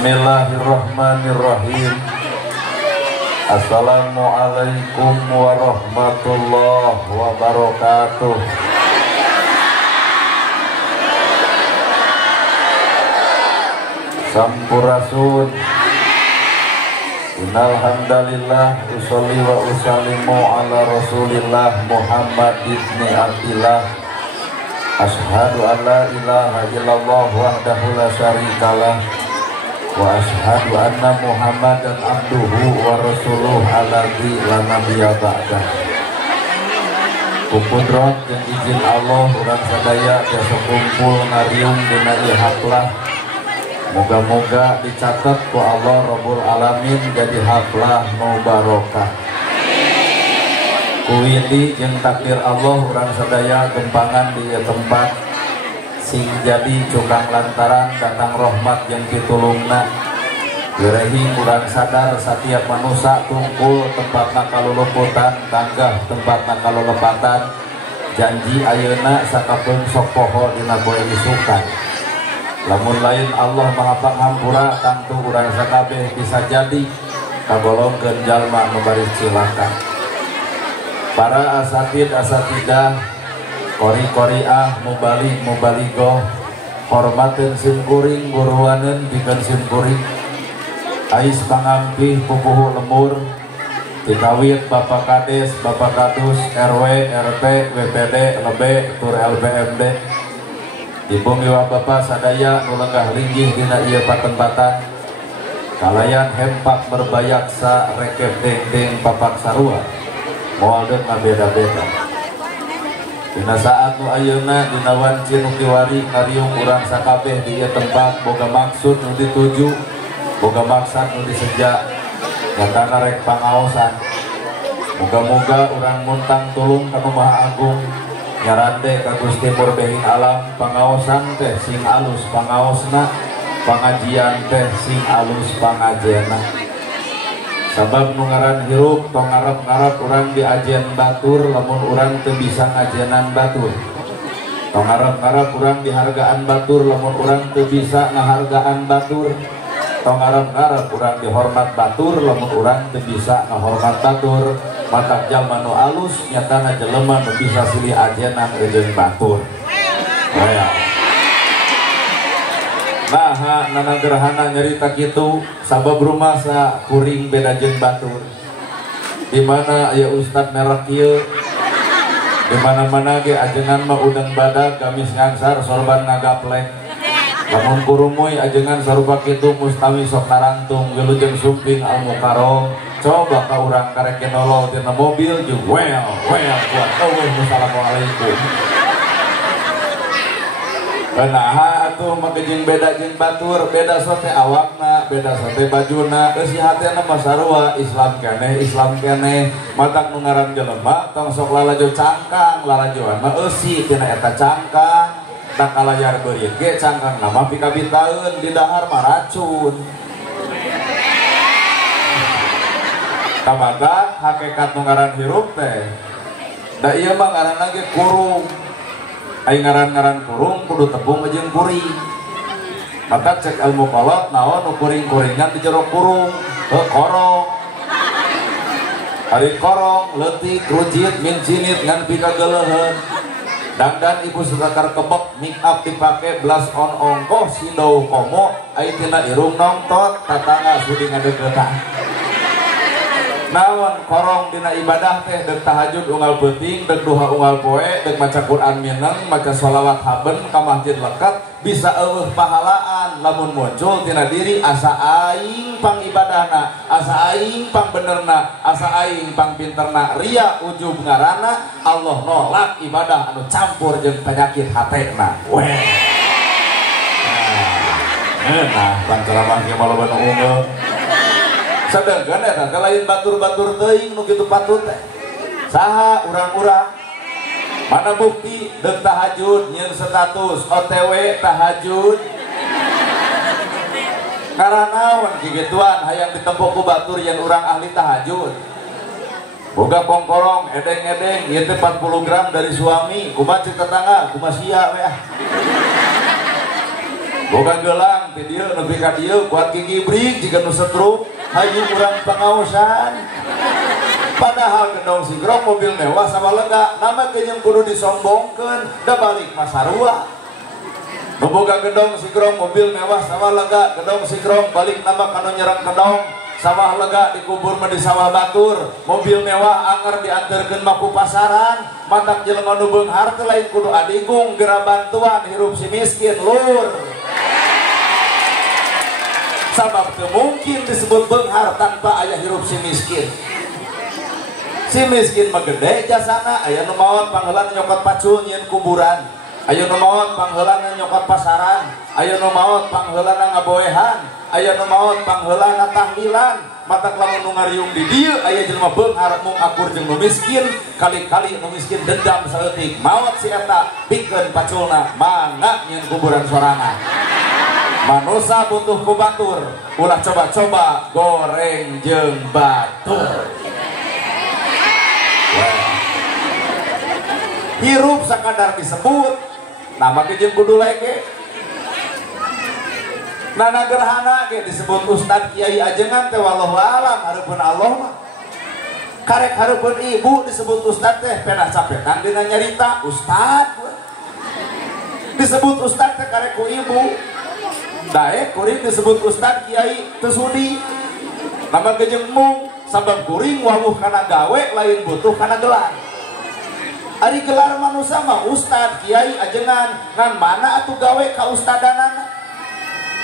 Bismillahirrahmanirrahim. Assalamualaikum warahmatullahi wabarakatuh. Sampurasun. Innal hamdalillah usolli wa usallimu ala Rasulillah Muhammad ibni Abdillah. Asyhadu an la ilaha illallah wahdahu la syarikalah wa asyhadu anna Muhammadan abduhu wa rasuluh alladzi la nabiyya ba'dah. Kupudrot yang izin Allah urang sadaya biasa kumpul ngariung dina ieu haflah. Moga-moga dicatat ku Allah Rabbul Alamin jadi haflah nu barokah. Kuwiti jeung takdir Allah urang sadaya gempangan di tempat sing jadi cukang lantaran datang rahmat yang pitulungna. Gerehing urang sadar setiap manusia tungkul tempatna kaluluputan tanggah tempatna kalulepatan. Janji ayeuna sakapeung sok poho dina boe isukan. Lamun lain Allah Maha Panghampura tantu urang sakabeh bisa jadi kagolongkeun jalma nu bari cilaka. Para asatidah qori-qoriah mubalighah hormateun simkuring guruaneun pikeun simkuring ais pangampih pupuhu lemur tikawit Bapak Kades Bapak Kadus RW RT WPD LB tur LPMD ibu miwa Bapak sadaya nu lenggah linggih dina ieu patempatan kalayan hempak berbayak sa rekep dengdeng papak sarua moal deuk ngabeda-beda. Dina saat nu ayeuna dina wanci nu kiwari ngariung urang sakabeh di ieu tempat boga maksud nu dituju, boga maksud nu diseja, nyatana rek pangaosan. Moga-moga urang muntang tulung ka Nu Maha Agung, nyarande ka Gusti Murbehing Alam, pangaosan teh sing alus pangaosna, pangajian teh sing alus pangajena. Sabab nu ngaran hirup tong ngarep-ngarep urang diajen batur lamun urang teu bisa ngajenan batur. Tong ngarep-ngarep urang dihargaan batur lamun urang teu bisa ngahargaan batur. Tong ngarep-ngarep urang dihormat batur lamun urang teu bisa ngahormat batur. Matak jalma nu alus nyatana jelema nu bisa silih ajenan jeung batur. Aya. Nah, nana gerhana nyarita kitu sabab rumasa kuring beda jeung batur. Di mana aya ustad merek ieu? Di mana-mana ge ajengan mah udang badag gamis ngansar sorban ngagaplek. Lamun kurumuy ajengan sarupa kitu mustawi sok narantung geuleuh sumping al mukarram. Coba ka urang karek nolol dina mobil jeung well kuat eueuh assalamualaikum. Nah atuh make jeung beda jeung batur, beda sote awakna, beda sote bajuna, geus hatena mah sarua Islam keneh, matak nu ngaran jelema tong sok lalajo cangkang, lalajoan mah eusi tina eta cangkang, tak kalayar beurit ge cangkang mah pikabitaeun di dahar mah racun. Kamadak hakikat nu ngaran hirup teh, da ieu mah ngaranna ge kurung. Ai ngaran-ngaran kurung kudu tepung jeung kuring. Maka cek ilmu kolot naon nu kuring-kuringan di jero kurung, korong. Ari korong leutik rujit mincinit ngan pikageuleuheun. Dandan ibu sekar kebek make up dipake blush on ongkoh sindau komo ai tina irung nongtot tatangga sudi ngadeuketan. Naon korong dina ibadah teh deuk tahajud unggal peuting, deuk duha unggal poe, deuk maca Quran mineng, maca sholawat haben ka masjid lekat bisa eueuh pahalaan lamun muncul tina diri asa aing pang ibadahna, asa aing pang benerna, asa aing pang pinterna, ria ujub ngaranna Allah nolak ibadah anu campur jeung penyakit hatena. Weh. Nah, panceramah ge maloba nu unggul. Sedangkan eta teh lain batur-batur teuing nu kitu patut teh. Saha urang-urang mana bukti deuk tahajud nyeun status OTW tahajud. Karanaon kigituan hayang ditempo ku batur yen urang ahli tahajud. Boga kongkorong edeng-edeng ieu teh 40 gram dari suami, kumaha cek tetangga, kumaha sia we ah. boga gelang ti dieu nepi ka dieu buat gigi brik jika nu setruk hayu urang pangaosan. Padahal gedong sigrong mobil mewah sama lega nama kenyang kudu disombongkeun da balik masarua. Boga gedong sigrong mobil mewah sama lega gedong sigrong balik nama kanu nyerang kedong sawah lega dikubur mah di sawah batur. Mobil mewah anger diantarkeun mah ku pasaran. Matak jelema nu beunghar teh lain kudu adigung gera bantuan hirup si miskin lur. Sabab teu mungkin disebut beunghar tanpa aya hirup si miskin. Si miskin mah gede jasana, aya nu maot pangheula nyokot pacul nyieun kuburan, aya nu maot pangheula nyokot pasaran, aya nu maot pangheula ngaboehan, aya nu maot pangheula tahlilan. Matak lamun nu ngariung di dieu aya jelema beunghar mung akur jeung nu miskin, kali-kali nu miskin dendam saeutik maot si eta pikeun paculna mangga nyieun kuburan sorangan. Manusia butuh ku batur, ulah coba-coba goreng jeung batur. Hirup sakadar disebut nama jeung kudu lege. Nana gerhana ge disebut ustad kiai ajengan teh wallahu alam hareupeun Allah mah. Karek hareupeun ibu disebut ustad teh pena capetan dina nyarita ustad. Disebut ustad teh karek ku ibu. Daek kuring disebut ustad kiai teu sudi. Nama jeung mung sabab kuring wawuh kana gawe lain butuh kana gelar. Ari gelar manusia mah ustad, kiai, ajengan, ngan mana atuh gawe ka ustadanana?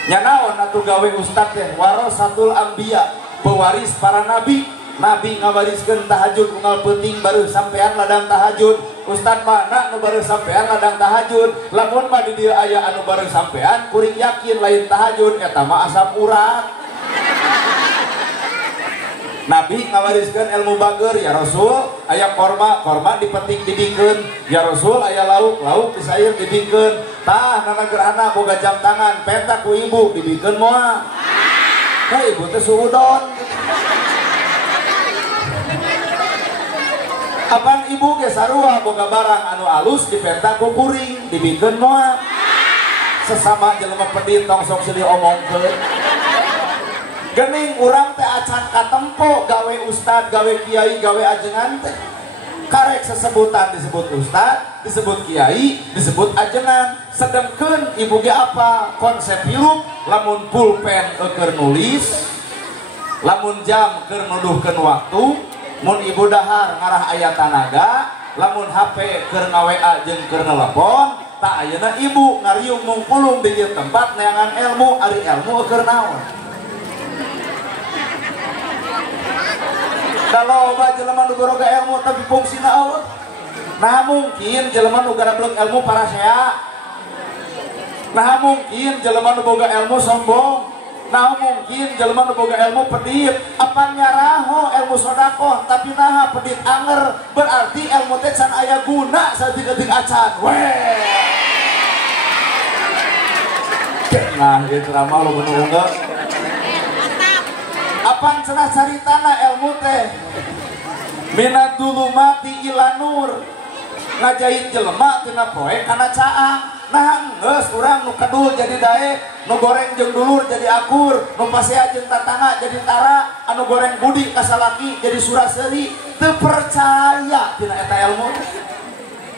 Nya naon atuh gawe ustad teh? Warasatul anbiya, pewaris para nabi. Nabi ngawariskeun tahajud unggal peuting baru sampean ladang tahajud. Ustad mana nu baru sampean ladang tahajud? Lamun mah di dieu aya anu baru sampean, kuring yakin lain tahajud eta mah asap urat. Nabi ngawariskeun ilmu bager ya Rasul, aya korma dipetik dibingkeun ya Rasul, aya lauk disair dibingkeun. Tah nana gerhana boga jam tangan penta ku ibu dibingkeun moal. Ku ibu teh suudon. Apaan ibu ge sarua boga barang anu alus dipenta ku kuring dibingkeun moal. Sesama jelema pedit tong sok silih omongkeun. Gening urang teh acan katempo gawe ustad, gawe kiai, gawe ajengan teh. Karek sesebutan disebut ustad, disebut kiai, disebut ajengan. Sedengkeun ibu ge apa? Konsep hirup, lamun pulpen keur nulis, lamun jam keur nuduhkeun waktu, mun ibu dahar ngarah aya tanaga, lamun HP keur nga-WA jeung keur nelepon, tak ayeuna ibu ngariung mungkulung di ieu tempat neangan ilmu, ari ilmu keur naon? Kalau jelema nu boga ilmu tapi fungsina eueuh. Nah mungkin jelema nu garablek ilmu parasea. Nah mungkin jelema nu boga ilmu sombong. Nah mungkin jelema nu boga ilmu pedit. Apa nyaraho ilmu sedekah tapi naha pedit anger. Berarti ilmu teh can aya guna saeutik-eutik acan. Weh. Nah, ieu ceramah lu menunggu. Apaan cenah caritana ilmu teh minadulumati ila nur ngajahit jelema tina poe kana caang. Nah geus urang nu kedul jadi dae, nu goreng jeung dulur jadi akur, nu pasea jeung tatangga jadi tara, anu goreng budi ka salaki jadi suraseuri. Teu percaya tina eta ilmu.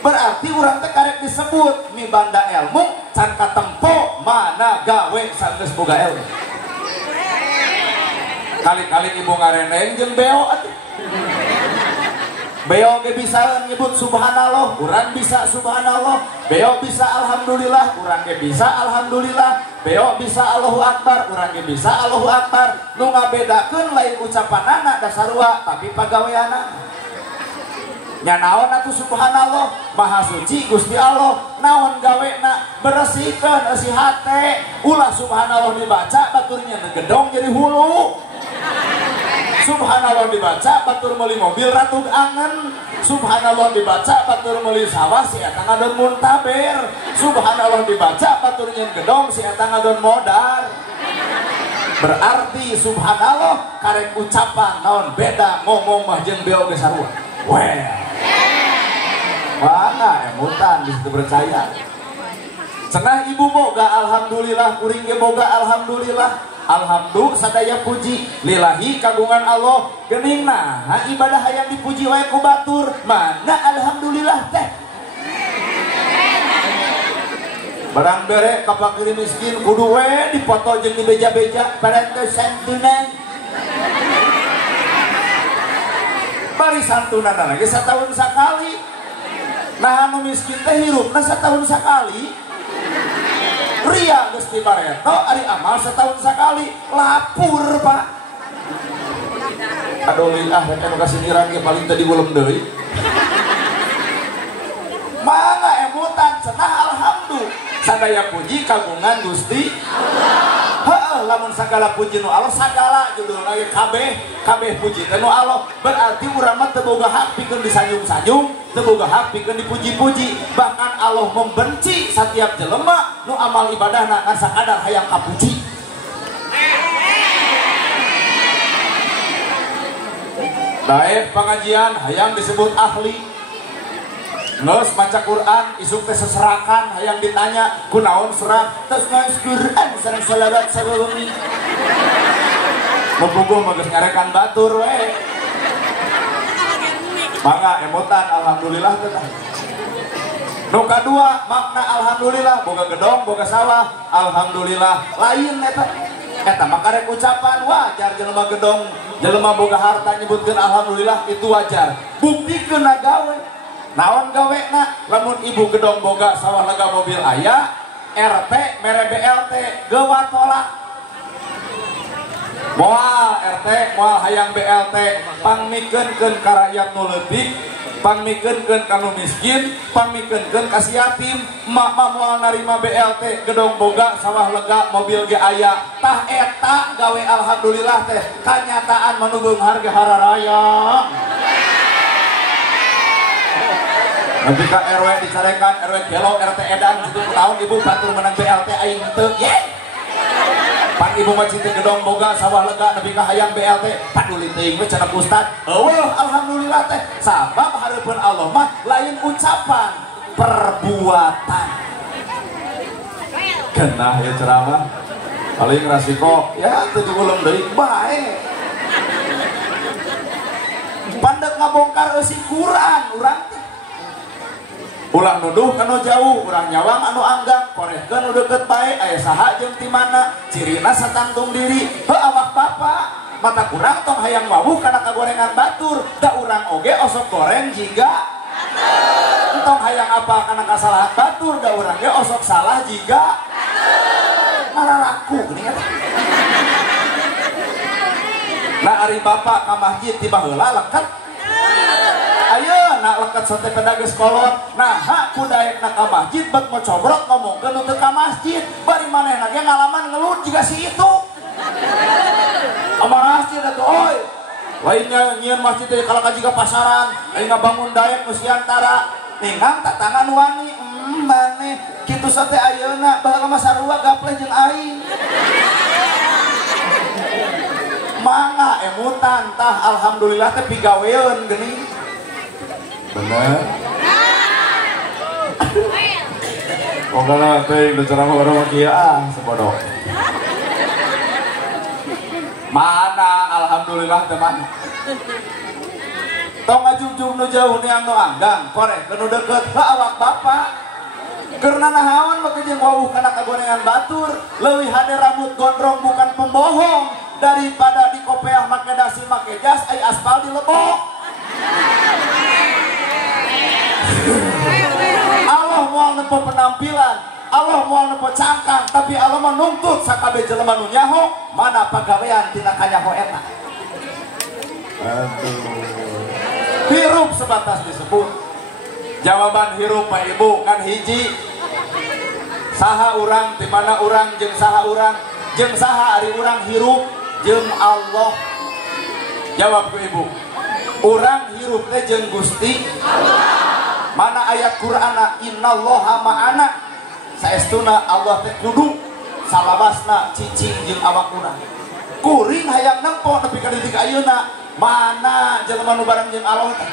Berarti urang teh karek disebut mibanda ilmu can katempo mana gawe sanggeus boga ilmu. Kali-kali ibu ngareneng jeung beo atuh. Beo ge bisa nyebut subhanallah, urang bisa subhanallah. Beo bisa alhamdulillah, urang ge bisa alhamdulillah. Beo bisa Allahu akbar, urang ge bisa Allahu akbar. Nu ngabedakeun lain ucapanana da sarua tapi pagaweana. Nya naon atuh subhanallah, maha suci Gusti Allah. Naon gawena? Beresikeun eusi hate. Ulah subhanallah dibaca baturnya gedong jadi hulu. Subhanallah dibaca batur meuli mobil ratug angen. Subhanallah dibaca batur meuli sawah si eta ngadon muntaber. Subhanallah dibaca batur nyeun gedong si eta ngadon modal. Berarti subhanallah karek ucapan naon beda ngomong mah jeung beo ge sarua. Weh. Mana emutan disitu percaya. Cenah ibu boga alhamdulillah, kuring ge boga alhamdulillah. Alhamdulillah sadaya puji lillahi kagungan Allah. Geuning nah ibadah hayang dipuji wae ku batur. Mana alhamdulillah teh. Barang bere ka fakir miskin kudu we dipoto jeung dibeja-beja parantos santunan. Bari santunan lagi satahun sakali. Nah anu miskin teh hirupna satahun sakali. Ria Gusti Bareto ari amal setahun sekali lapur Pak. Aduh rek anu kasindiran ge paling tadi ulem deui. Mangga emutan cenah alhamdulillah sadaya puji kagungan Gusti Allah. Heeh lamun sagala puji nu Allah sagala judulna ge kabeh puji teh nu Allah. Berarti urang mah teu boga hak pikeun disanjung-sanjung, teu boga hak pikeun dipuji-puji. Bahkan Allah membenci setiap jelema nu amal ibadahna ngan sakadar hayang kapuji. Daek pengajian hayang disebut ahli. Ngeus maca Quran isuk teh seserakan hayang ditanya kunaon surat tos maos Quran sareng salawat sabawengi. Mubuguh mah geus ngarekan batur we. Mangga emutan alhamdulillah teh. Nu kadua makna alhamdulillah boga gedong boga sawah alhamdulillah lain eta. Eta mah karek ucapan wajar jelema gedong jelema boga harta nyebutkeun alhamdulillah itu wajar. Buktikeun gawe. Naon gawena lamun ibu gedong boga sawah lega mobil aya RT mere BLT gewa tolak. Moal RT moal hayang BLT pangmikeunkeun ka rakyat nu leutik, pangmikeunkeun ka nu miskin, pangmikeunkeun ka si yatim. Mak moal narima BLT gedong boga sawah lega mobil ge aya. Tah eta gawe alhamdulillah teh kanyataan manunggung harga hararaya. Nanti ka RW dicarekan RW Gelo RT Edan 7 tahun ibu batur menang BLT aing teu ye. Pan ibu mah cinta gedong boga sawah lega nepi ka hayang BLT paduli teuing we cenah ustad. Eueuh alhamdulillah teh sabab hareupeun Allah mah lain ucapan perbuatan. Kenah ya ceramah paling rasiko ya teu digulung deui bae. Pandek ngabongkar eusi Quran urang ulang nuduh kanu jauh, urang nyawang anu anggang, korehkeun nu deukeut bae, aya saha jeung ti mana, cirina satantung diri. Heuh awak bapa, mata kurang tong hayang wawuh kana kagorengan batur, da urang oge osok goreng jiga batur. Entong hayang apa kana kasalahan batur, da urang ge osok salah jiga batur. Mararaku geuning eta. Nah ari bapa ka masjid tiba heula leket. Ayo nak lekat sote pedagang sekolot. Nah hak kudaek nak ke masjid bet mau cobrok ngomongkeun nu teu ka masjid. Bari manehna ge ngalaman ngelut jiga si itu. Amar masjid atuh oi. Lainnya nyieun masjid teh kalau ka jiga pasaran, aing ngabangun daek nu siantara. Ningang tatangan wani, maneh kitu sote ayeuna baheula mah sarua gapleh jeung aing. Mangga emutan tah alhamdulillah teh pigaweun geuning. Bener. Pokoknya teh udah ceramah baru makia sebodoh. Mana alhamdulillah teman. Tong ngajung-jung nu jauh nih anu anggang, korek nu deket ke awak bapak. Karena nahawan maka jeung wawuh kana kagorengan batur, leuwih hade rambut gondrong bukan pembohong daripada di kopeah make dasi make jas ai aspal di lebok. Allah moal nempo penampilan, Allah moal nempo cangkang, tapi Allah menuntut sakabeh jelema nu nyaho mana pagawean tina kanyaho eta. Hirup sebatas disebut. Jawaban hirup Pak Ibu kan hiji. Saha urang di mana urang jeung saha urang jeung saha ari urang hirup jeung Allah. Jawab ku Ibu. Urang hirup teh jeung Gusti Allah. Mana ayat Qur'ana innallaha ma'ana saestuna Allah teh kudu salawasna cicing jeung awak urang. Kuring hayang nempo nepi ka titik ayeuna mana jelema nu bareng jeung Allah teh.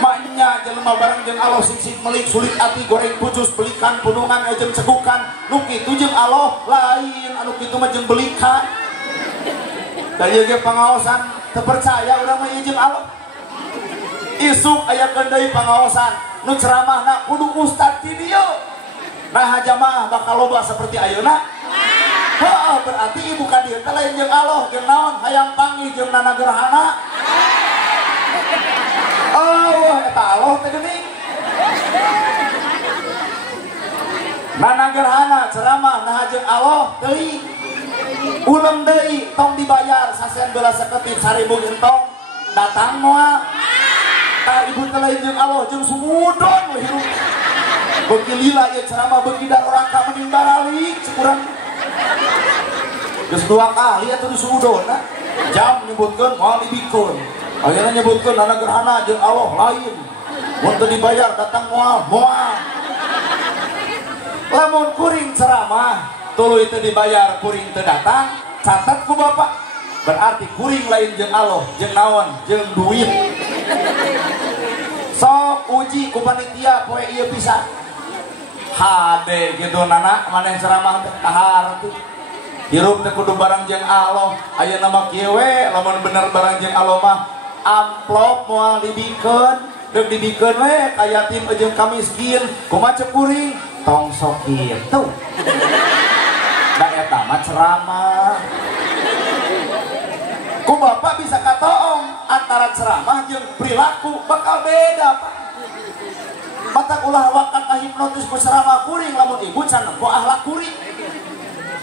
maknya jelema bareng jeung Allah sik melik sulit ati goreng pucus belikan punungan jeung cegukan nu kitu jeung Allah lain anu kitu mah jeung belikan da ieu ge pangaosan teu percaya urang mah ieu jeung Allah isuk aya deui pangaosan nu ceramahna kudu ustad ti dieu nah jamaah bakal loba seperti ayeuna heeh berarti ibu ka dieu teh lain jeung Allah jeung naon hayang panggih jeung nana gerhana oh eta Allah teh geuning nana gerhana ceramah nah jeung Allah teuing ulem deui tong dibayar sasean beula saketip 1000 gentong datang moal tah ibu teh lain jeung Allah jeung sumudon we hirup beuki lila ieu ceramah beuki daroraka mending daralik sakurang geus 2 kali atuh disudonna jam nyebutkeun moal dibikeun ayeuna nyebutkeun nana gerhana jeung Allah lain mun teu dibayar datang moal lamun kuring ceramah tuluy teu dibayar kuring teu datang catat ku bapak berarti kuring lain jeung Allah jeung naon jeung duit sok uji ku panitia poe ieu pisan hade gitu nana maneh ceramah teh kahar teh hirup teh kudu barang jeung Allah ayeuna mah kieu we lamun bener barang jeung Allah mah amplop moal dibikeun deuk dibikeun we ka yatim jeung ka miskin kumaha ceuk kuring tong sok kitu da eta mah ceramah ku bapak bisa katoong antara ceramah jeung perilaku bakal beda Pak mata ulah wakat hipnotis ku ceramah kuring lamun ibu can nempo akhlak kuring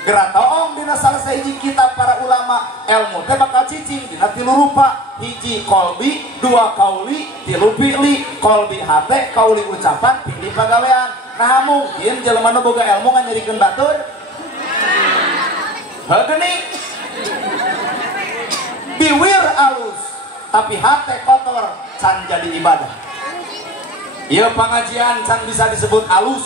geura toong dina salah sahiji kitab para ulama ilmu teh bakal cicing dina 3 rupa hiji kolbi 2 kauli 3 fi'li kolbi hate kauli ucapan fi'li pagawean nah mungkin jelema nu boga ilmu nganyerikeun batur heueuning biwir alus tapi hate kotor can jadi ibadah ieu pangajian can bisa disebut alus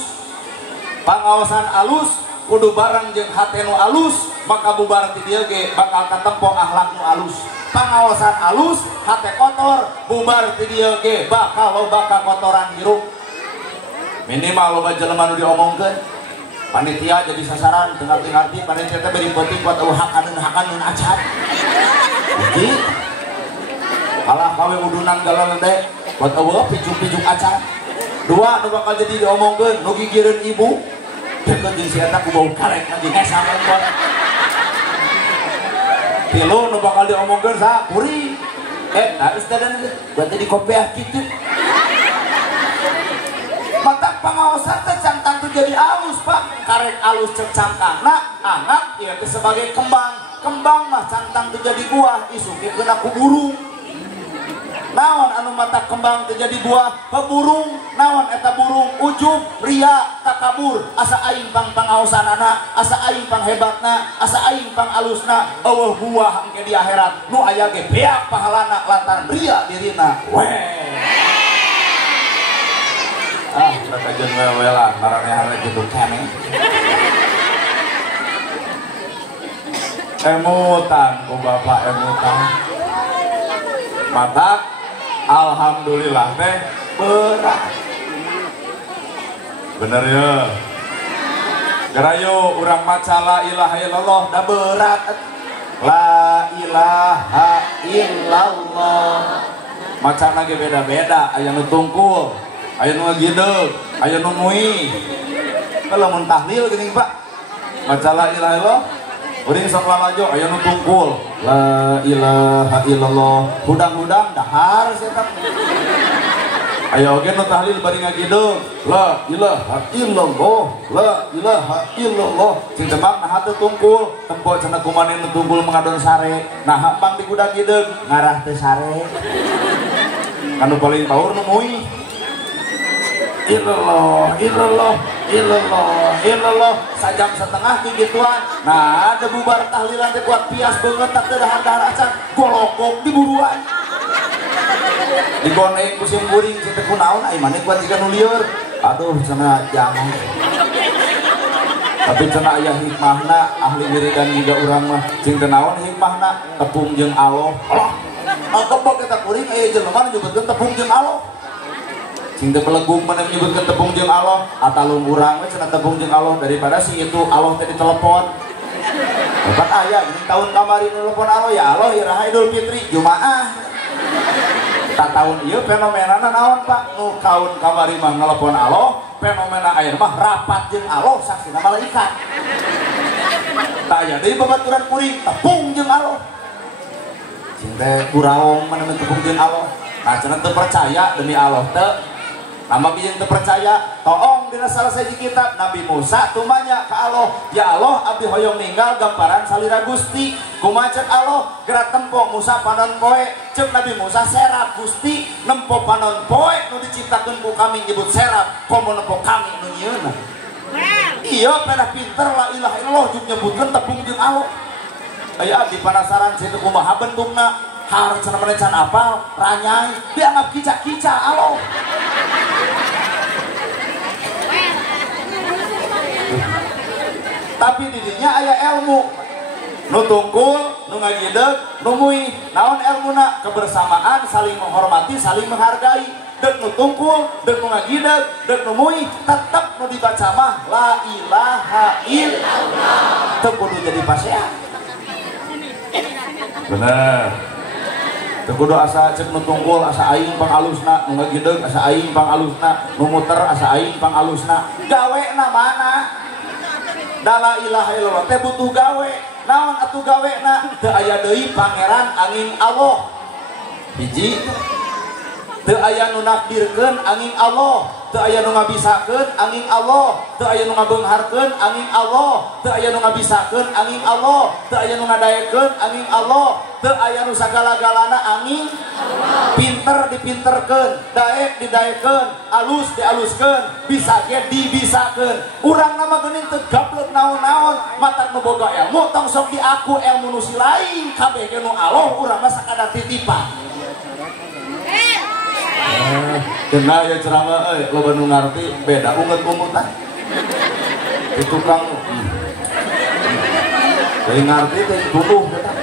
pangaosan alus kudu bareng jeung hate nu alus maka bubar ti dieu ge bakal katempo akhlak nu alus pangaosan alus hate kotor bubar ti dieu ge bakal loba kakotoran hirup minimal loba jelema nu diomongkeun panitia jadi sasaran teu ngarti-ngarti panitia teh beri beuting buat hakan acan jadi kalah kawe udunan galon teh buat eueuh pijuk-pijuk acan 2 nu bakal jadi diomongkeun nu gigireun ibu dekeun jeung si eta ku bau karek anjing sama kon 3 nu bakal diomongkeun saha kuring harus dadan buat jadi kopiah kitu mata pangaosan teh cantang tuh jadi alus Pak karek alus cek cangkangna anak ieu teh sebagai kembang mah cantang tuh jadi buah isuk kena ku burung naon anu mata kembang teh jadi buah burung naon eta burung ujub ria takabur asa aing pang pangaosanana asa aing pang hebatna asa aing pang alusna eueuh buah engke di akhirat nu aya ge beak pahalana lantaran ria dirina weh kata jeung wewelan maranehna kitu keneh emutan ku bapak emutan mata alhamdulillah teh berat bener ya gerayo urang maca la ilaha illallah da berat la ilaha illallah macana ge beda-beda aya nu tungkul aya nu ngagideug aya nu mui lamun tahlil geuning Pak maca la ilaha illallah uring sok lalajo aya nu tungkul la ilaha illallah hudang-hudang dahar setan aya oge nu tahlil bari ngagideug la ilaha illallah la ilaha illallah cing tebak nah teu tungkul tempo cenah kumaha nu tungkul mengadon sare nah hambang di kuda gideug ngarah teu sare kanu paling paur nu mui illallah illallah illallah illallah sajam setengah gituan nah ada bubar tahlilan teh kuat pias beungeut tak teu dahar-dahar acan golokok diburuan digoneng ku sim kuring teh kunaon ai maneh kuat jiga nu lieur aduh cenah jangan tapi cenah aya hikmahna ahli wiridan juga urang mah cing teu naon hikmahna tepung jeung Allah kebok kita kuring aya jelema nyebutkeun tepung jeung Allah. Sing teu belegug mana nyebutkeun tepung jeung Allah, atalung urang we cenah tepung jeung Allah daripada si itu Allah teh ditelepon. Bukan aya gini tahun kamari telepon Allah ya Allah iraha Idul Fitri Jumaah. Tak tahun ieu fenomenana naon Pak? Nu kaun kamari mah nelpon Allah, fenomena air mah rapat jeung Allah saksina malaikat. Tak aya deui babaturan kuring tepung jeung Allah. Sing teh kuraong mana tepung jeung Allah. Nah cenah teu percaya demi Allah teu. Nama bieu teu percaya, toong dina salah sahiji kitab Nabi Musa tumanya ka Allah, ya Allah abdi hoyong ninggal gambaran salira Gusti. Kumaha ceuk Allah, gerak tempo Musa panon poe, ceuk Nabi Musa serap Gusti, nempo panon poe nu diciptakeun ku kami nyebut serap, komo nempo kami nu nyieunna. Iya pernah pinter la ilaha illallah juk nyebutkeun tepung jeung Allah. Aya abdi penasaran situ kumaha bentukna. Harus cenah mana can apal, ranyai, dianggap kica-kica Allah. Tapi didinya aya ilmu. Nu tungkul, nu ngagideg, nu muih. Naon ilmuna? Kebersamaan, saling menghormati, saling menghargai. Deuk nu tungkul, deuk nu ngagideg, deuk nu muih, tetep nu dibaca mah la ilaha illallah. Teu kudu jadi pasea. Bener. Kudu asa cek nu tungkul asa aing pangalusna, nu ngagideg asa aing pangalusna, nu muter asa aing pangalusna. Gawena mana? Da la ilaha illallah teh butuh gawe. Naon atuh gawena? Teu aya deui pangeran angin Allah. Hiji teu aya nu nakdirkeun angin Allah, teu aya nu ngabisakeun angin Allah, teu aya nu ngabeungharkeun angin Allah, teu aya nu ngabisakeun angin Allah, teu aya nu ngadaekeun angin Allah, teu aya nu sagala-galana angin Allah. Pinter dipinterkeun, daek didaekeun, alus dialuskeun, bisa ge dibisakeun. Urang nama geuning teu gablek naon-naon, matak nu boga ilmu tong sok diaku ilmu nu si lain, kabeh ge nu Allah urang mah sakadar titipan. Kena ya ceramah loba nu ngarti beda unget-ungetan. Itu kang teu ngarti teh tuduh eta.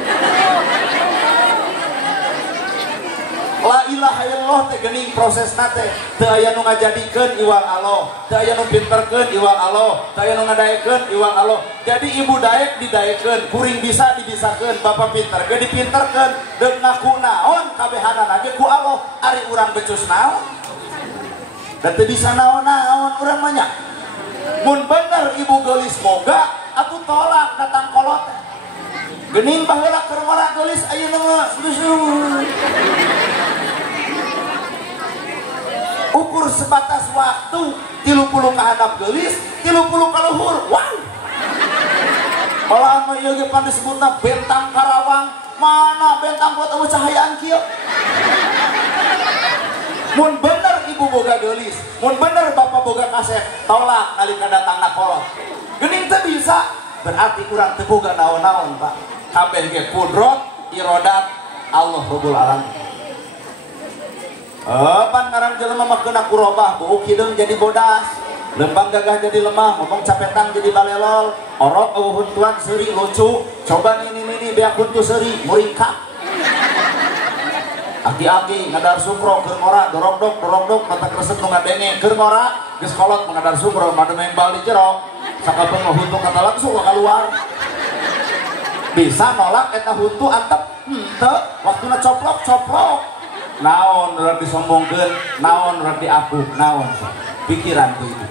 La ilaha illallah teh geuning prosesna teh teu aya nu ngajadikeun iwal Allah, teu aya nu pinterkeun iwal Allah, teu aya nu ngadaekeun iwal Allah. Jadi ibu daek didaekeun, kuring bisa dibisakeun, bapak pinter ge dipinterkeun, deuk ngaku naon kabehanana ge ku Allah. Ari urang becus naon? Da teu bisa naon-naon urang mah nya. Mun bener ibu geulis boga, atuh tolak datang kolot. Geuning baheula keur ngora geulis ayeuna mah ukur sebatas waktu 30 ka handap geulis 30 ka luhur. Wow. Malahan mah ieu ge pan disebutna bentang Karawang. Mana bentang buat eueuh cahayaan kieu. Mun bener ibu boga geulis, mun bener bapak boga kaset, tolak nalika datangna kolot. Geuning teu bisa, berarti urang teu boga naon-naon, Pak. Kabeh ge kudrat iradat Allah Rabbul Alamin. Pan ngaran jelema mah kena kurobah, buuk hideung jadi bodas, lembang gagah jadi lemah, ngomong capetang jadi balelol, orok eueuh tuan seuri lucu, coba nini beak huntu seuri muringkak. Aki-aki ngadar sukro keur ngora dorong-dok mata kresek nu ngadenge keur ngora geus kolot ngadar sukro mademeng bal di jero sakabeung mah huntu kata langsung keluar. Bisa nolak eta huntu antep henteu waktuna coplok. Naon rek disombongkeun, naon rek diaku, naon pikiran tuh itu.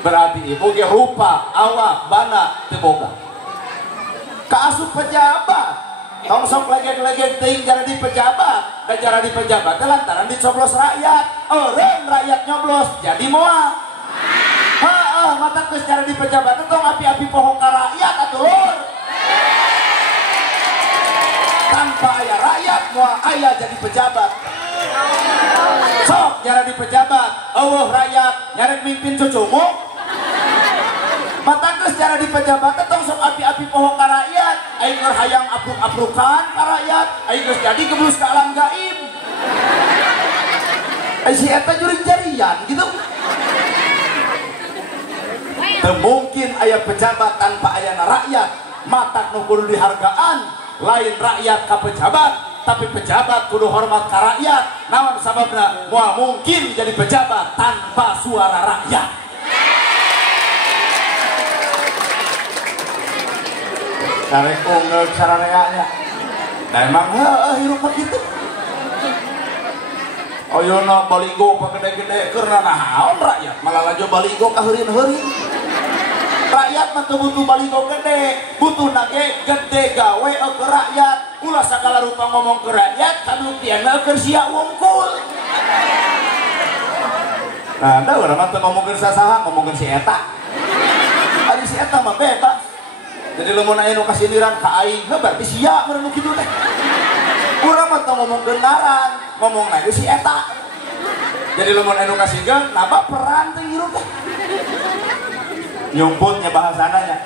Berarti ibu ge rupa, awak, bana teu boga. Kaasup pejabat, tong sok legek-legek teuing jara di pejabat, da jara di pejabat teh lantaran dicoblos rakyat. Eureun rakyat nyoblos jadi moal. Heeh, mata geus jara di pejabat teh tong api-api pohon ka rakyat atuh lur. Tanpa aya rakyat moal aya jadi pejabat. Sok nyara di pejabat, eueuh rakyat nyarek mimpin cucumu. Mata geus cara di pejabat tong sok api-api pohon ka rakyat, aing keur hayang apruk-aprukan ka rakyat, aing geus jadi geblus ka alam gaib. Si eta jurig jarian gitu. Teu mungkin aya pejabat tanpa ayana rakyat. Matak nu kudu dihargaan lain rakyat ka pejabat, tapi pejabat kudu hormat ka rakyat. Naon sababna? Moal mungkin jadi pejabat tanpa suara rakyat. Karek ungeuk sarareanya. Nah emang hirup begitu. Ayeuna baligo pagede-gede keur naon rakyat malah lajo baligo ka heureun-heureun. Rakyat mah teu butuh baligo gede, butuh nage gede gawe ke rakyat. Ulah sagala rupa ngomong ke rakyat, kabuktianna keur sia wungkul. Nah, da urang mah teu ngomongkeun sasaha, ngomongkeun si eta. Ari si eta mah bebas. Jadi lamun aya nu kasindiran ka aing, berarti sia meureun kitu teh. Urang mah teu ngomongkeun ngaran, ngomong lagi si eta. Jadi lamun aya nu kasinggeun, napa peran teh hirup teh. Nyumputnya bahasananya.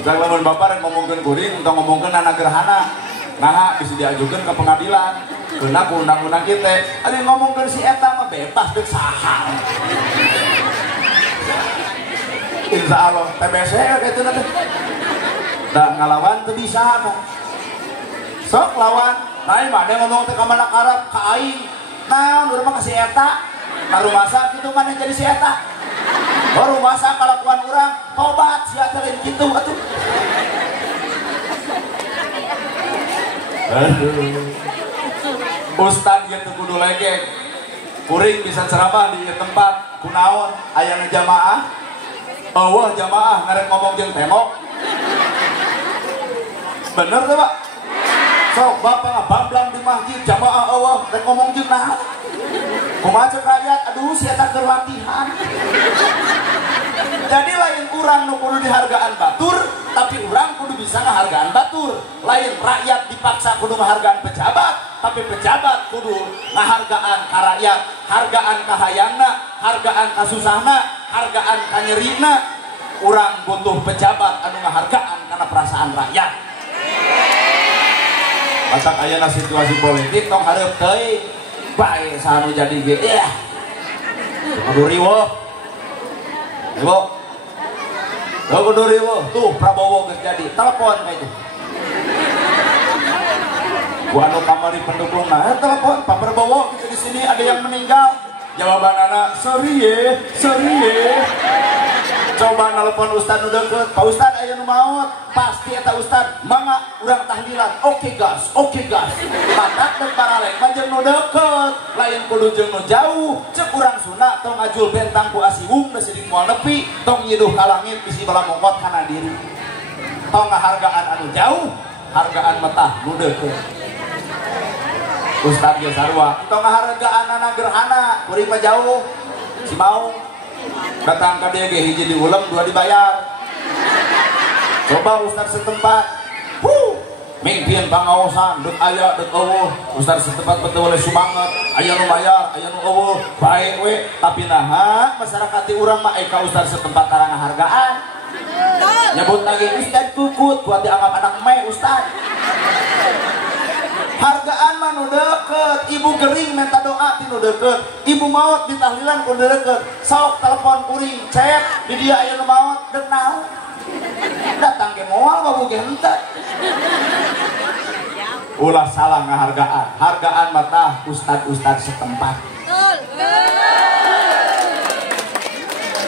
Kalau lamun bapak ngomongkeun kuring, untuk ngomongkeun anak gerhana, nah bisa diajukan ke pengadilan. Kena ku undang-undang kita, ada ngomongkeun si eta mah bebas deuk saha. Insya Allah, TBC gitu nanti. Da ngalawan teu bisa kan. Sok lawan, naik mah dia ngomong teh ka mana karep ka aing. Nah, urang mah ka si eta. Baru masa kitu mana jadi si eta. Baru masa kalakuan orang tobat sia teh lain kitu atuh. Ustad gitu kudu legeng. Kuring bisa ceramah di tempat kunaon aya jamaah. Eueuh jamaah ngarek ngomong jeung tembok. Bener tuh, Pak? Sok bapak bamblang di masjid jamaah eueuh rek ngomong jeung naon. Kumaha cek rakyat, aduh si eta keur latihan. Jadi lain urang nu kudu dihargaan batur, tapi urang kudu bisa ngahargaan batur. Lain rakyat dipaksa kudu ngahargaan pejabat, tapi pejabat kudu ngahargaan ka rakyat, hargaan ka hayangna, hargaan ka susahna, hargaan ka nyerina. Urang butuh pejabat anu ngahargaan karena perasaan rakyat. Masak ayeuna situasi politik tong hareup teuing. Bae sanu jadi ge ya. Kudu riweuh. Ibu. Kudu riweuh. Tuh Prabowo geus jadi. Telepon ka itu. Ku anu kamari pendukungna, telepon Pak Prabowo kita di sini ada yang meninggal. Jawaban anak, sorry ye. Coba nelpon Ustad nu deukeut. Pak Ustad aya nu maot. Pasti eta Ustad mangga urang tahlilan. Oke gas. Matak teu paralek mah jeung nu deukeut. Lain kudu jeung nu jauh. Ceuk urang Sunda tong ngajul bentang ku asiwung da sidik moal nepi, tong nyiduh ka langit bisi bala mongkot kana diri. Tong ngahargaan anu jauh, hargaan metah nu deukeut. Ustad ge sarua, tong ngahargaan anak gerhana, kuring mah jauh. Si Maung datang ka dieu ge hiji diulem, dua dibayar. Coba Ustad setempat, mimpin pangaosan, deuk aya deuk eueuh. Ustad setempat betul oleh sumanget, aya nu bayar, aya nu eueuh, bae we. Tapi naha masyarakat ti urang mah ka Ustad setempat karang hargaan. Nyebut lagi Ustad kukut, buat dianggap anak me Ustad. Hargaan mah nu deukeut, ibu gering minta doa ti nu deukeut, ibu maot di tahlilan ku deukeut. Sok telepon kuring, chat di dia aya nu maot, deuk naon? Datang ge moal babu ge henteu. Ulah salah ngahargaan, hargaan mah tah ustad-ustad setempat.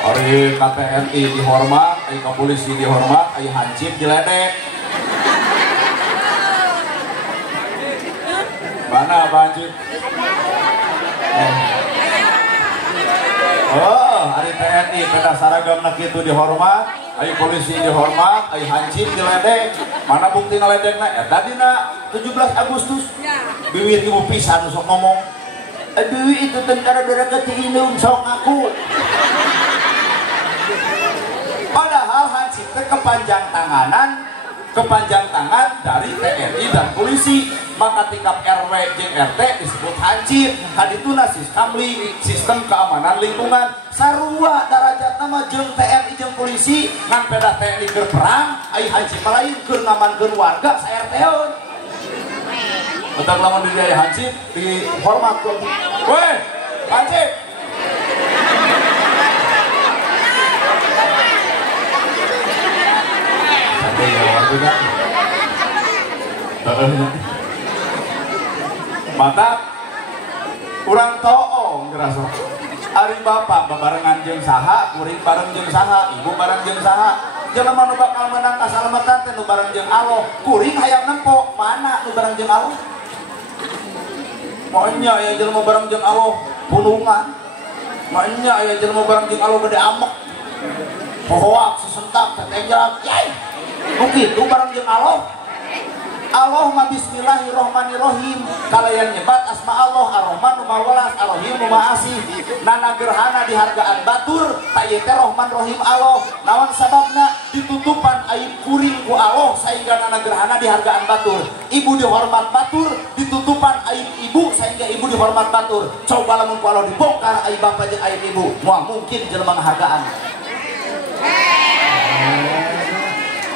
Ari KPNI dihormat, ai polisi dihormat, ai hansip diledek. Mana Pak Hansip? Oh, hari TNI pada saragamna kitu dihormat, ai polisi dihormat, ai hansip diledek. Mana bukti ngaledekna? Ya tadina 17 Agustus. Biwit ibu pisan sok ngomong. Aduh itu tentara darah ketiinung sok ngaku. Padahal hansip teh kepanjang tangan dari TNI dan polisi. Maka tingkat RW jeung RT disebut hansip. Kadituna sistem keamanan lingkungan. Sarua darajatna mah jeung TNI jeung polisi. Ngan peda TNI keur perang, ai hansip lain keur ngamankeun warga sa RT-eun. Betul lamun di aya hansip dihormat ku. Weh, hansip. Sampai ya juga. maka urang toong ngerasa ari bapak babarengan jeung saha kuring bareng jeung saha ibu bareng jeung saha jelema nu bakal menang kasalamatan teh nu bareng jeung Allah kuring hayang nempo mana nu bareng jeung Allah monya ya jelema bareng jeung Allah punungan monya ya jelema bareng jeung Allah gede amek hoak sesentak tetenjak yai nu kitu bareng jeung Allah Allah ma bismillahirrahmanirrahim kalayan nyebat asma Allah ar-Rahman nu mawelas ar-Rahim nu maasih nana gerhana dihargaan batur ta ieu teh Rahman Rahim Allah naon sababna ditutupan aib kuring ku Allah sehingga nana gerhana dihargaan batur ibu dihormat batur ditutupan aib ibu sehingga ibu dihormat batur coba lamun ku Allah dibongkar aib bapak jeung aib ibu moal mungkin jelema ngahargaan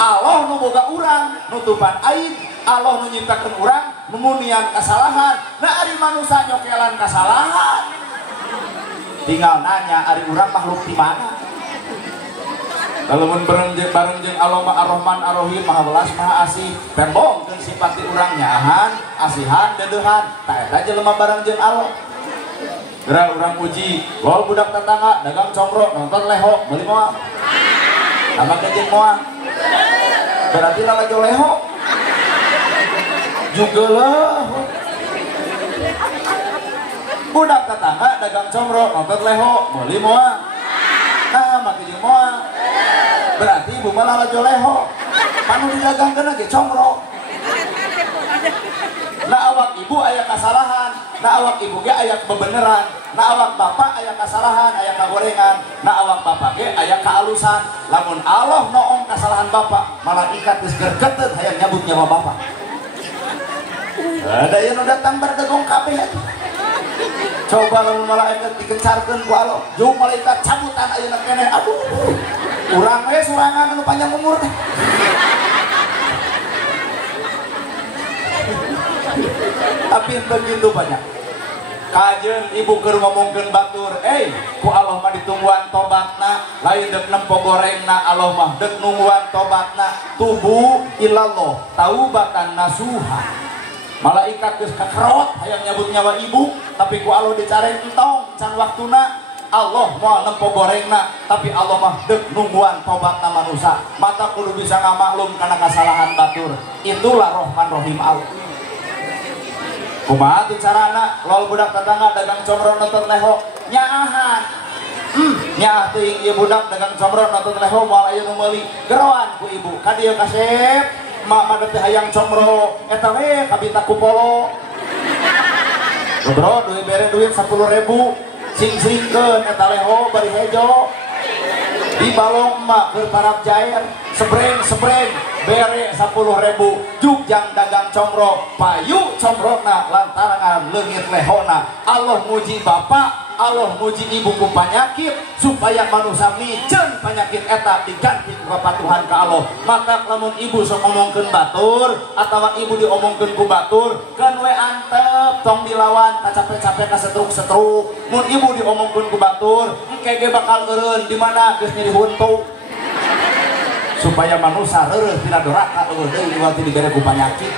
Allah nu boga urang nutupan aib Allah menciptakan orang memunian kesalahan nah ari manusia nyokelan kesalahan tinggal nanya ari urang makhluk di mana kalau bareng jeung Allah ar-Rahman ar-Rahim maha welas maha asih tembong jeung sifat di urang nyahan asihan dedeuhan ta eta jelema bareng jeung Allah geura urang uji lol budak tetangga dagang combro nonton leho meuli moal tambah jeung moal berarti lagi leho juga lah budak tetangga dagang combro nonton leho meuli moal nah make jeung moal berarti ibu malah lajo leho panu didagangkeun ge combro nah awak ibu aya kasalahan nah awak ibu ge aya bebeneran nah awak bapak aya kasalahan aya kagorengan nah awak bapak ge aya kaalusan lamun Allah noong kasalahan bapak malaikat geus gergeteut hayang nyabut nyawa bapak ada yang datang berdegong kabeh coba lamun malaikat dikencarkeun ku Allah jeung malaikat cabutan ayeuna keneh aduh urang we sorangan anu panjang umur teh tapi begitu banyak kajeun ibu keur ngomongkeun batur ku Allah mah ditungguan tobatna lain deuk nempo gorengna Allah mah deuk nungguan tobatna tubu ilallah taubatan nasuha malaikat geus kakerot hayang nyabut nyawa ibu tapi ku Allah dicaren entong can waktuna Allah moal nempo gorengna tapi Allah mah deuk nungguan tobatna manusia mata kudu bisa ngamaklum kana kasalahan batur itulah Rahman Rahim Allah kumaha teh carana lol budak tetangga dagang combro nonton leho nyaahan nyaah teuing ieu budak dagang combro nonton leho moal aya nu meuli geroan ku ibu ka dieu kasep mak teh hayang combro eta we kabita ku polo bro duit bere duit 10.000 sing-singkeun eta leho bari hejo di balong mak keur parab jair sebreng bere 10.000 jugjang dagang combro payu combrona lantaran leungit lehona Allah muji bapak Allah muji ibu ku panyakit supaya manusia miceun panyakit eta diganti ku kepatuhan ka Allah maka lamun ibu sok ngomongkeun batur atawa ibu diomongkeun ku batur keun we antep tong dilawan capek-capek ka setruk-setruk mun ibu diomongkeun ku batur engke ge bakal eureun di mana geus nyeri huntu supaya manusia reureuh tina doraka eueuh deui waktu dibere ku panyakit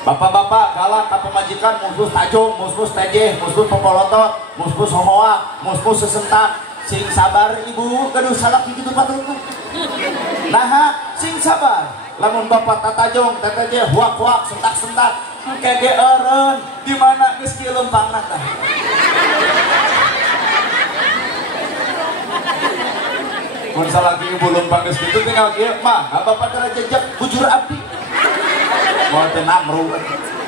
bapak-bapak galak ka pemajikan musbus tajung musbus tejeh musbus popolotot musbus hohoa musbus sesentak sing sabar ibu gaduh salak kitu paturna nah sing sabar lamun bapak tatajung tetejeh huak-huak sentak-sentak engke ge eureun di mana geus kieu lempangna tah mun salaki ibu lempang geus kitu tinggal kieu mah bapak teh jejak bujur abdi mau tenamru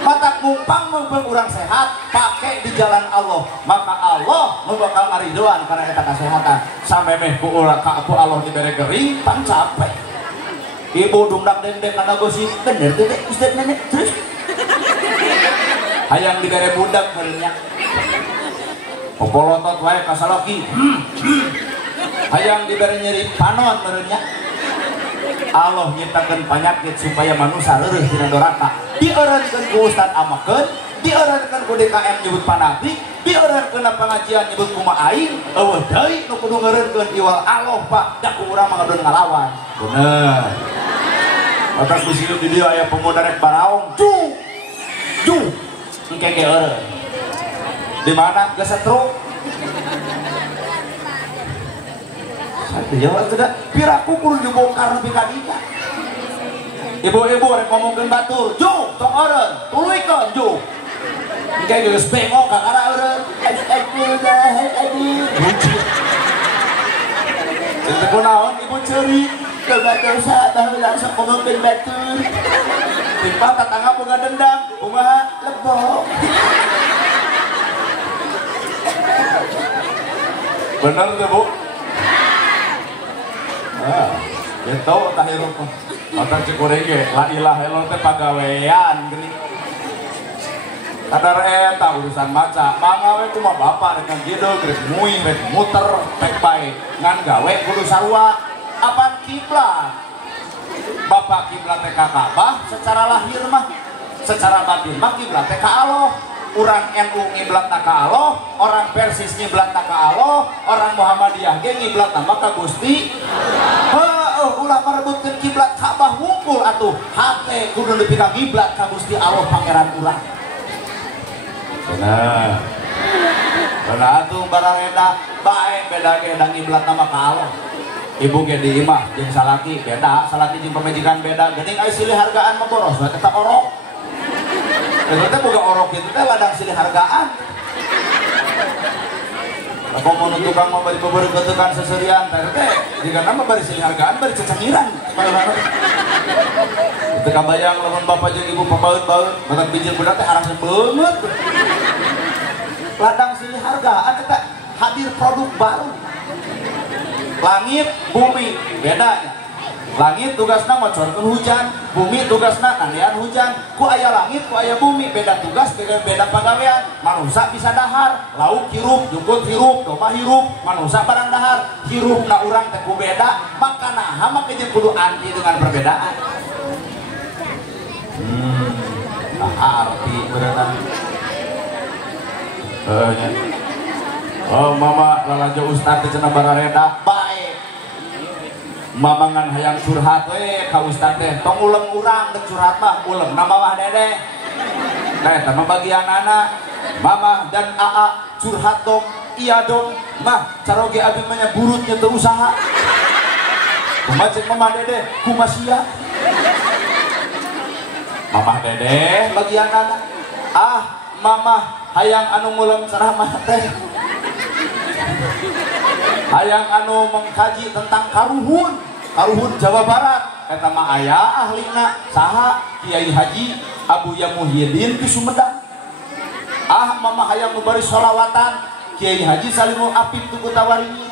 mata numpang meumpeng urang sehat pakai di jalan Allah maka Allah bakal ngaridoan karena eta kasehatan sampai meh ku urang ka aku Allah dibere gering tang capek ibu dungdak dendek kana gosip bener teh ustaz nenek terus hayang dibere budak benernya popolotot wae kasalaki hayang dibere nyeri panon benernya Allah nyiptakeun panyakit supaya manusia reureuh tina doraka dieureunkeun ku ustad amakeun dieureunkeun ku DKM nyebut panabi dieureunkeun pengajian nyebut kumaha aing eueuh deui nu kudu ngeureunkeun iwal Allah Pak da ku urang mah ngadoen ngalawan bener otak bisieu di dieu aya pemuda rek baraong ju Engke eureun. Di mana? Geus setruk. Satu jawab tidak. Piraku kudu dibongkar nepi ka dinya. Ibu-ibu rek ngomongkeun batur, "Ju, tong eureun, tuluykeun Ju." Engke geus bengok ka kana eureun. Itu kunaon ibu ceurik. Coba dosa baheula sok ngomongkeun batur. Timpa tatangga boga dendam, kumaha lebok. Bener tuh Bu? Ah, gitu tah hirup. Otak cikureng ge, la ilaha illallah teh pagawean geuning. Kadar eta urusan maca, pangawe kumaha bapak rek ngidul, rek muing, rek muter, rek bae. Ngan gawe kudu sarua. Apa kiblat? Bapak kiblat teh ka Ka'bah secara lahir mah, secara batin mah kiblat teh ka Allah. Urang NU ngiblatna ka Allah, orang Persis ngiblatna ka Allah, orang Muhammadiyah ge ngiblatna mah ka Gusti. Heuh, ulah marebutkeun kiblat Ka'bah wungkul atuh. Hate kudu nepi ka kiblat ka Gusti Allah pangeran urang. Benar. Benar atuh barang eta bae beda ge da ngiblatna mah ka Allah. Ibu ge di imah jeung salaki beda, salaki jeung pamajikan beda. Geuning aya silih hargaan mah boros we eta orok. Eta teh boga orok kitu teh ladang silih hargaan. Lamun mun tukang mah bari bebeureukeun seserian teh jigana mah bari silih hargaan bari cecengiran. Teu kabayang lamun bapak jeung ibu pabaeut-baeut, matak bijil budak teh harang beungeut. Ladang silih hargaan eta hadir produk baru. Langit, bumi, bedanya. Langit tugasna ngocorkeun hujan, bumi tugasna nalian hujan. Ku aya langit, ku aya bumi, beda tugas, beda pagawean. Manusia bisa dahar, lauk hirup, jungkut hirup, domba hirup, manusia barang dahar, hirupna urang teh ku beda, maka naha mah kejeun kudu anti dengan perbedaan. Arti berenang. Oh mama lalajo ustad teh cenah barareda bae. Mamangan hayang curhat we ka ustad teh tong ulem urang teh curhat mah ulem na mamah dede. Nah eta mah bagianana mama dan aa curhat dong iya dong mah caroge abi mah nya burutnya teu usaha. Kumaha ceuk mamah dede kumaha sia. Mamah dede bagianana mamah hayang anu ngulem ceramah teh. Hayang anu mengkaji tentang karuhun Jawa Barat. Eta mah aya ahlina saha Kiai Haji Abuya Muhyiddin di Sumedang. Mama hayang nubari sholawatan Kiai Haji Salimul Apip Tugu Tawarini.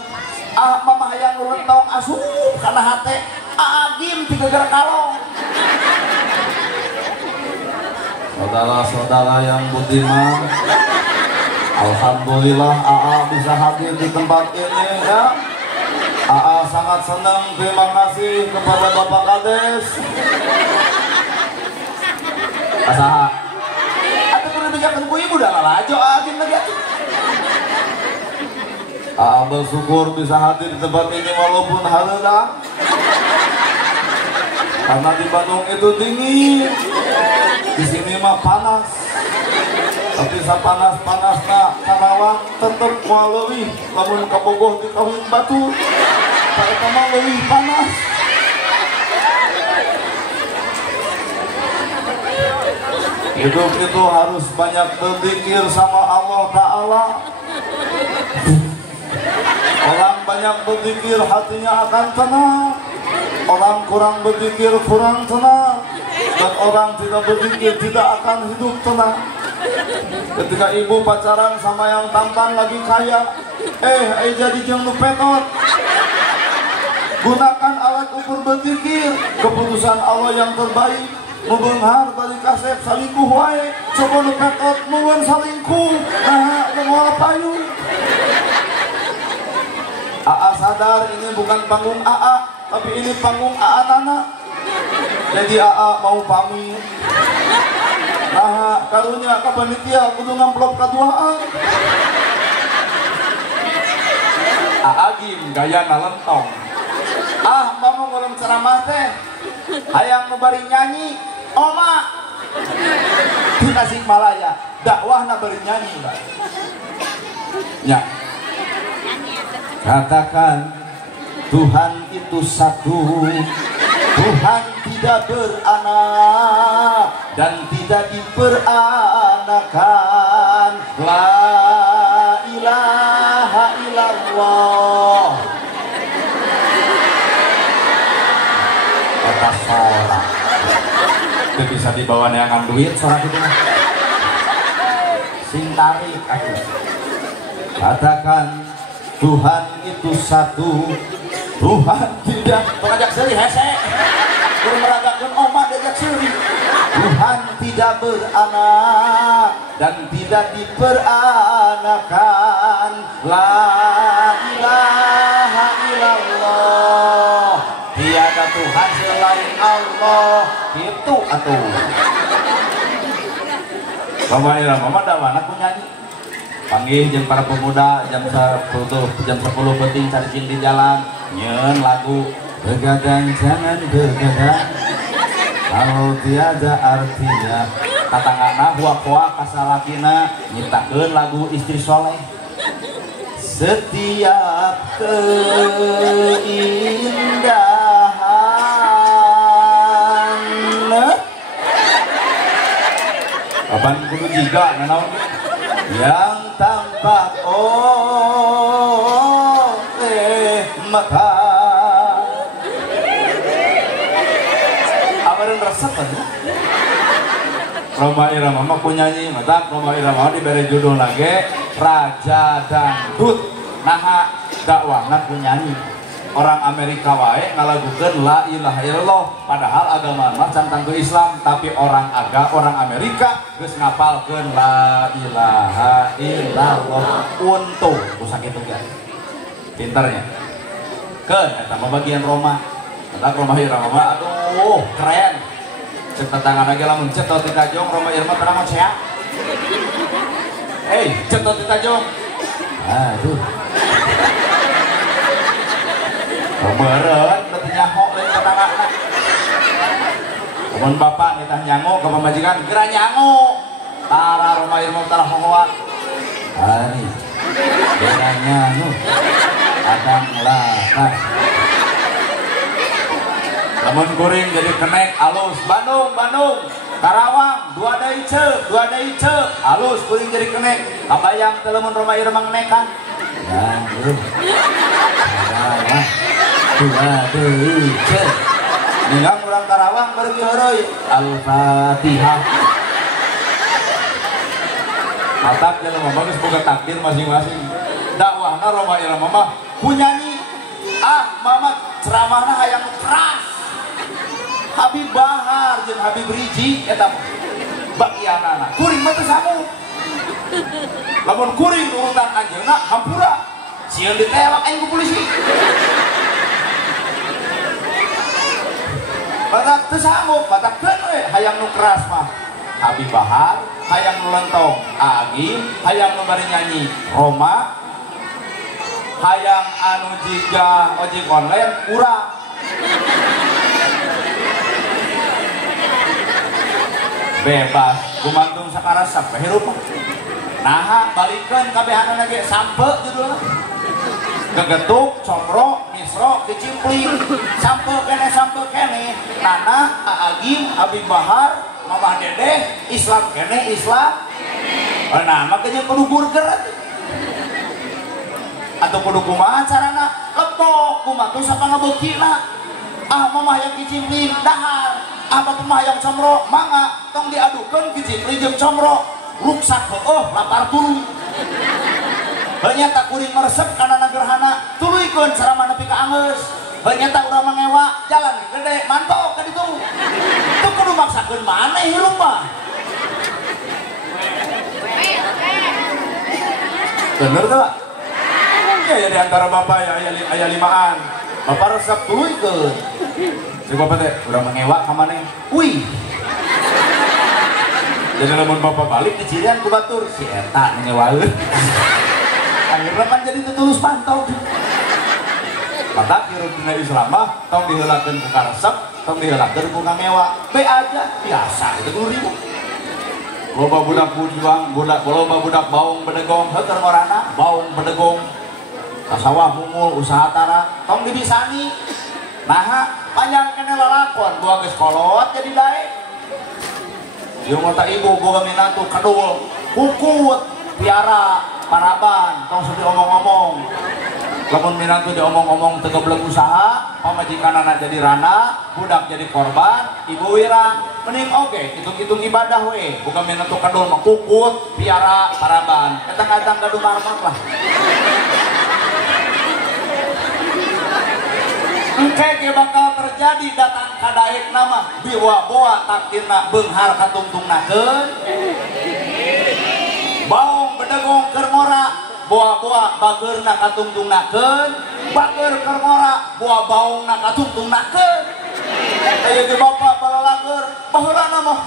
Mama hayang nulentong asup kana hate agim ti geger kalong. Saudara-saudara yang budiman, alhamdulillah AA bisa hadir di tempat ini ya. AA sangat senang, terima kasih kepada Bapak Kades. Asaha. Atuh kudu dibijakeun ku ibu da lalajo agim lagi atuh. AA bersyukur bisa hadir di tempat ini walaupun hareudang. Karena di Bandung itu dingin, di sini mah panas. Tapi sapanas-panasna Karawang tetep moal leuwih lamun ka Bogoh di Kawin Batu. Eta mah leuwih panas. Hidup itu harus banyak berzikir sama Allah Ta'ala. Orang banyak berzikir hatinya akan tenang. Orang kurang berzikir kurang tenang. Dan orang tidak berzikir tidak akan hidup tenang. Ketika ibu pacaran sama yang tampan lagi kaya, jadi jeung nu petot. Gunakan alat ukur berzikir, keputusan Allah yang terbaik. Mubeunghar bari kasep salingkuh wae, coba nu petot nuwun salingkuh. Nah, jeung wala payung. AA sadar ini bukan panggung AA, tapi ini panggung AA Nana. Jadi AA mau pamit. Nah, karunya ka panitia kudu ngamplop kaduaan. AA gim gaya nalentong. Mama ngulem ceramah teh. Hayang nu bari nyanyi, oma. di Tasikmalaya dakwahna beri nyanyi Mbak. Ya. Katakan Tuhan itu satu, Tuhan tidak beranak dan tidak diperanakan. La ilaha illallah. Kata sholat itu bisa dibawa neangan duit sholat itu sing tarik aku. Katakan Tuhan itu satu, Tuhan tidak mengajak seri hese meragakan omat diajak seri. Tuhan tidak beranak dan tidak diperanakan. La ilaha illallah. Tiada Tuhan selain Allah. Itu atuh. Mama Ira, mama dah mana aku nyanyi. Panggil jam para pemuda jam 10 penting cari di jalan. Nyen lagu begadang jangan begadang kalau tiada artinya. Katangana huak-huak kasalakina nyiptakeun lagu Istri Soleh. Setiap keindahan kapan kudu jiga nanaon yang tampak oleh mata amarin resep kan Roma Irama mah ku nyanyi mata Roma Irama diberi judul lagi Raja Dangdut. Nah dakwahna ku nyanyi orang Amerika wae ngalagukeun la ilaha illallah padahal agama mah can tangtu Islam tapi orang Amerika geus ngapalkeun la ilaha illallah untung usak kitu guys pinternya keun eta mah bagian Roma eta Roma Irama aduh keren cek tetangan lagi lamun cetot di Tajong Roma Irama tenang moceak cetot di Tajong aduh beren udah nyangok dari tetangga teman bapak kita nyangok ke pemajikan kira nyangok para Roma Irma telah hohoa hari kira nyangok kadang latar teman kuring jadi kenek alus Bandung Karawang dua daice alus kuring jadi kenek kabayang telemun Roma Irma ngenekan Nilang orang Karawang pergi heureui Al-Fatihah. Matak jelema bagus boga takdir masing-masing. Dakwahna Roma Irama mah kunyanyi mama ceramahna hayang keras. Habib Bahar jeung Habib Rizik eta bagianana. Kuring mah teu samu. Lamun kuring urutan anjeunna hampura. Sieun ditewak aing ku polisi. Batak teu sanggup, batak bener hayang nu keras mah. Habib Bahar, hayang nu lentong Agim, hayang nu bari nyanyi Roma, hayang anu jiga ojek online urang. Bebas, gumantung sakarasap hirup. Nah, balikeun kabehana ge sampe judulna. Gegetuk, comro, misro, kecimpling, sampe kene, Nana, Agim, Habib Bahar, Mamah Dedeh, Islam kene, Islam. Nah, makanya kudu burger. Atau kudu kumaha carana? Lepok, kumaha tuh sapa ngabeukina. Mamah yang kecimpling, dahar. Bapak mah yang comro, mangga, tong diadukeun kecimpling jeung comro. Ruksak heueuh, lapar tuluy. Ternyata kuring meresep karena gerhana tuluykeun ceramah nepi ka anggeus. Ternyata urang mangewa jalan gede mantok ka ditu. Teu kudu maksakeun maneh hirup mah. Bener teu? Ya di antara bapak ya aya limaan. Bapak resep tuluykeun. Si bapak teh urang mangewa ka maneh. Wih. Jadi lamun bapak balik dicirian ku batur si eta ngewaeun. Akhirnya kan jadi tulus pantau. Mata hirup dina Islam mah tong diheulakeun ku karesep, tong diheulakeun ku ngamewa. Be aja biasa itu 10.000. loba budak bujuang loba budak baung bedegong heuteur ngorana baung bedegong kasawah mungul usaha tara tong dibisani nah panjang kene lalakon gua geus kolot jadi dae ieu mah ibu boga minantu kadul kukut piara paraban tong seperti omong-omong lamun minantu diomong-omong teu geblek usaha pamajikanana jadi rana budak jadi korban ibu wirang mending oge hitung-hitung ibadah we bukan minantu kadul mah kukut piara paraban eta kadang gaduh marmot lah engke bakal terjadi datang kadaek nama biwa-boa takdirna beunghar katungtungnakeun baung bedegong keur ngora boa-boa bageurna katungtungnakeun bager keur ngora boa baungna katungtungnakeun aya ge bapa balalager baheulana mah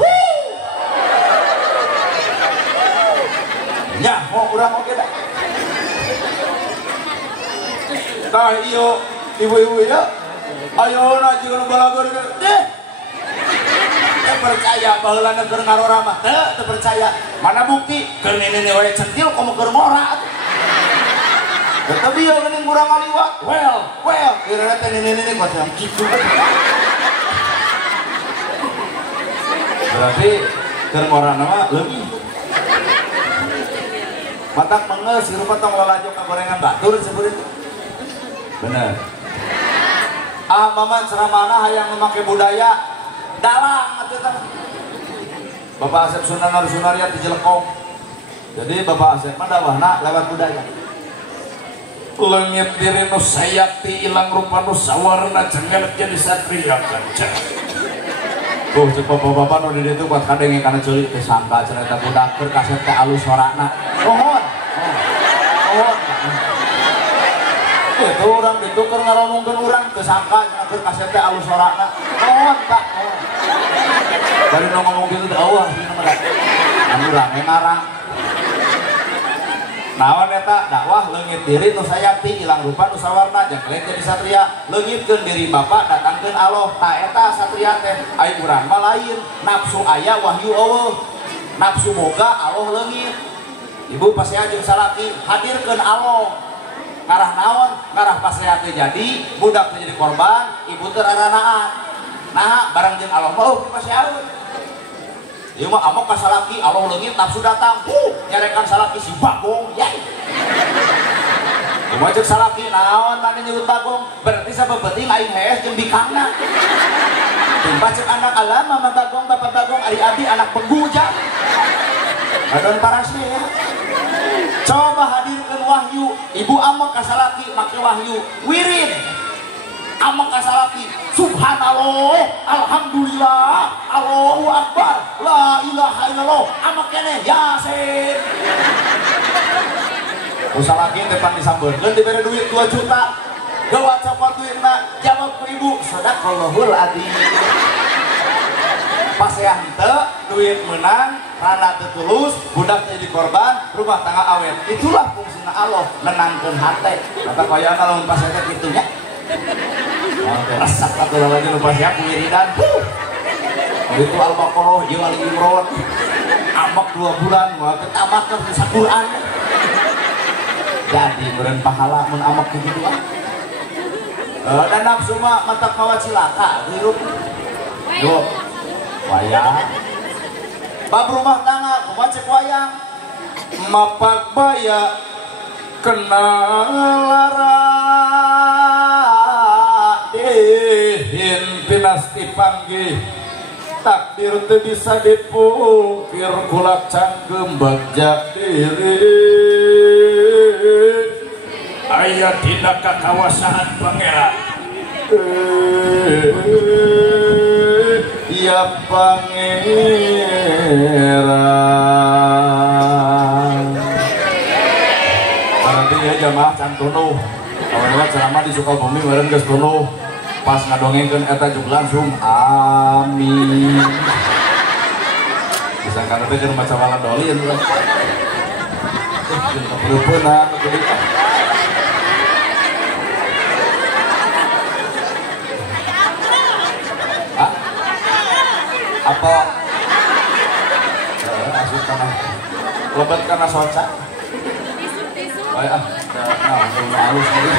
nya mau urang oge da tah ieu ibu-ibu ya ayo na jeung balagur teh percaya baheulana keur ngarora mah teu percaya mana bukti keur nenek we centil komo keur ngora eta bieu geuning urang ngaliwat well kirana teh nenek kos yang kitu berarti keur ngora mah leuwih matak mengeus hirup tong lalajo ka gorengan batur seperti bener maman ceramana hayang memakai budaya dalang atuh teh Bapak Asep Sunanar Sunaria di Jelekong jadi Bapak Asep mah dawahna lewat budaya leungit diri nu sayakti ilang rupa nu sawarna cengal jadi satria kaca tuh cek bapak-bapak nu di ditu buat kadenge kana ceulik teh sangka cenah eta budak keur kaset teh alus sorana mohon itu orang ditukar ngaromongkeun urang teu sangka cenah keur kaset teh alus sorana mohon Pak bari nu ngomong kitu teh eueuh ieu mah anu rame ngarang naon eta dakwah leungit diri nu sayati ilang rupa nu sawarna jangkeleun jadi satria leungitkeun diri Bapak datangkeun Allah ta eta satria teh ai urang mah lain nafsu aya wahyu eueuh nafsu boga Allah leungit ibu pasea jeung salaki hadirkeun Allah ngarah naon ngarah pasea teh jadi budak teh jadi korban ibu teu raranaan nah barang jeung Allah mah paseaeun ieu mah amok ka salaki Allah leungit nafsu datang nyarekan salaki si bagong yai kumaha ceuk salaki naon mane nyebut bagong berarti sabeuting aing hees jeung bikangna timba ceuk anak alam mama bagong bapak bagong ari abi anak pengguja adon parasnya ya coba hadirkan wahyu ibu amok kasalaki make wahyu wirid amok kasalaki subhanallah alhamdulillah Allahu akbar la ilaha illallah amok keneh yasin usalaki depan disambeurkeun dibere duit 2 juta gawat copot duitna jawab ku ibu sadaqallahul adzim pas ya henteu duit menang rana tetulus budak jadi korban rumah tangga awet itulah fungsina Allah menangkeun hate kata koyana lamun pas eta kitu nya rasak atuh lagi nu pas ya wiridan itu Al-Baqarah jeung Al-Imran amak 2 bulan moal ketamat ke Quran jadi beureun pahala mun amak kitu dan nafsu mah matak mawa cilaka hirup yo wayang bab rumah tangga kumaha cek wayang mapak baya kenal lara pinasti panggih takdir teu bisa dipungkir kulak canggem bagjak diri aya dina kakawasaan pangeran ya pangeran nanti ya jamaah can tunuh kalau ceramah di Sukabumi meureun geus tunuh pas ngadongengkeun eta jeung langsung amin bisa kana teh keur maca waladoli anu lah kepeuneunan apa asli mana soca. Oh ya, halus nih.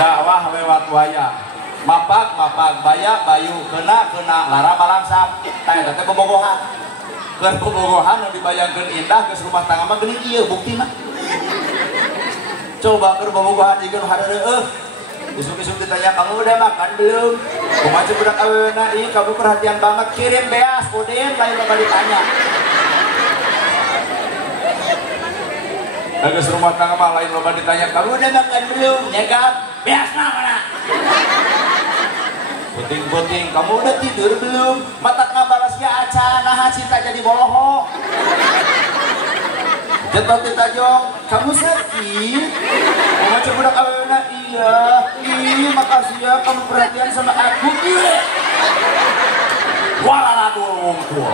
Dakwah lewat wayang. Mapak baya bayu kena lara malangsap. Tah eta teh bobogohan. Keur bobogohan nu dibayangkeun indah geus rumah tangga mah geuning ieu buktina. Coba keur bobogohan jikeun hareureuh. Isuk-isuk ditanya kamu udah makan belum? Kumaha budak aweuna ieu kamu perhatian banget kirim beas Udin lain loba ditanya. Geus rumah tangga mah lain loba ditanya kamu udah makan belum? Nyegat beasna mana? Puting-puting, kamu udah tidur belum? Matak ngabalas ya acan, nah cinta jadi bolohok. Jetot ditajong, kamu sakit? Kamu coba aweuna iya. Ih, makasih ya kamu perhatian sama aku. Iya. Warana wong tua.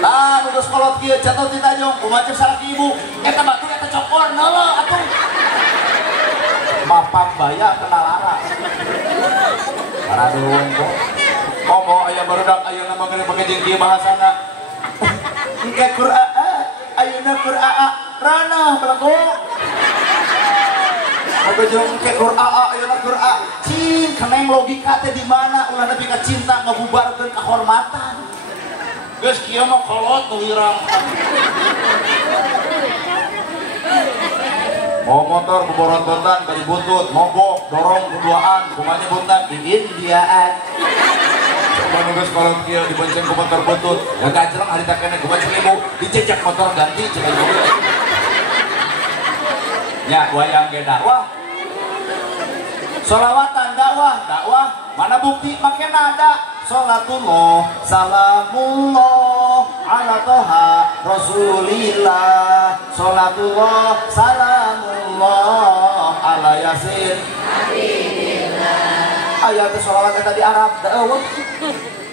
Ah, nu geus kolot kieu jetot ditajong, kumaha salaki ibu. Eta batu eta cokor neueuh atuh. Mapak baya kena lara. Aduh, komo aya barudak ayeuna mah geus pake jeung kieu bahasana. Engke Qur'an, ayeuna Qur'an ranah belago. Aku jeung engke Qur'an ayeuna Qur'an. Cing, keneng logika teh di mana ulah nepi ka cinta ngabubarkeun kahormatan. Geus kieu mah kolot nu wirang. Mau motor beboron-botan dari buntut, mogok, dorong berduaan, kumanya buntan di Indiaan. Coba nugas kalau kia dibonceng ke motor buntut, ya gajrang hari tak kena kumaha ibu, dicecek motor ganti cek ibu. Ya wayang ge dakwah. Sholawatan dakwah, mana bukti make nada. Salatullah, salamullah ala toha rasulillah. Salatullah, salamullah ala yasin ayat sholawat eta di Arab daeuh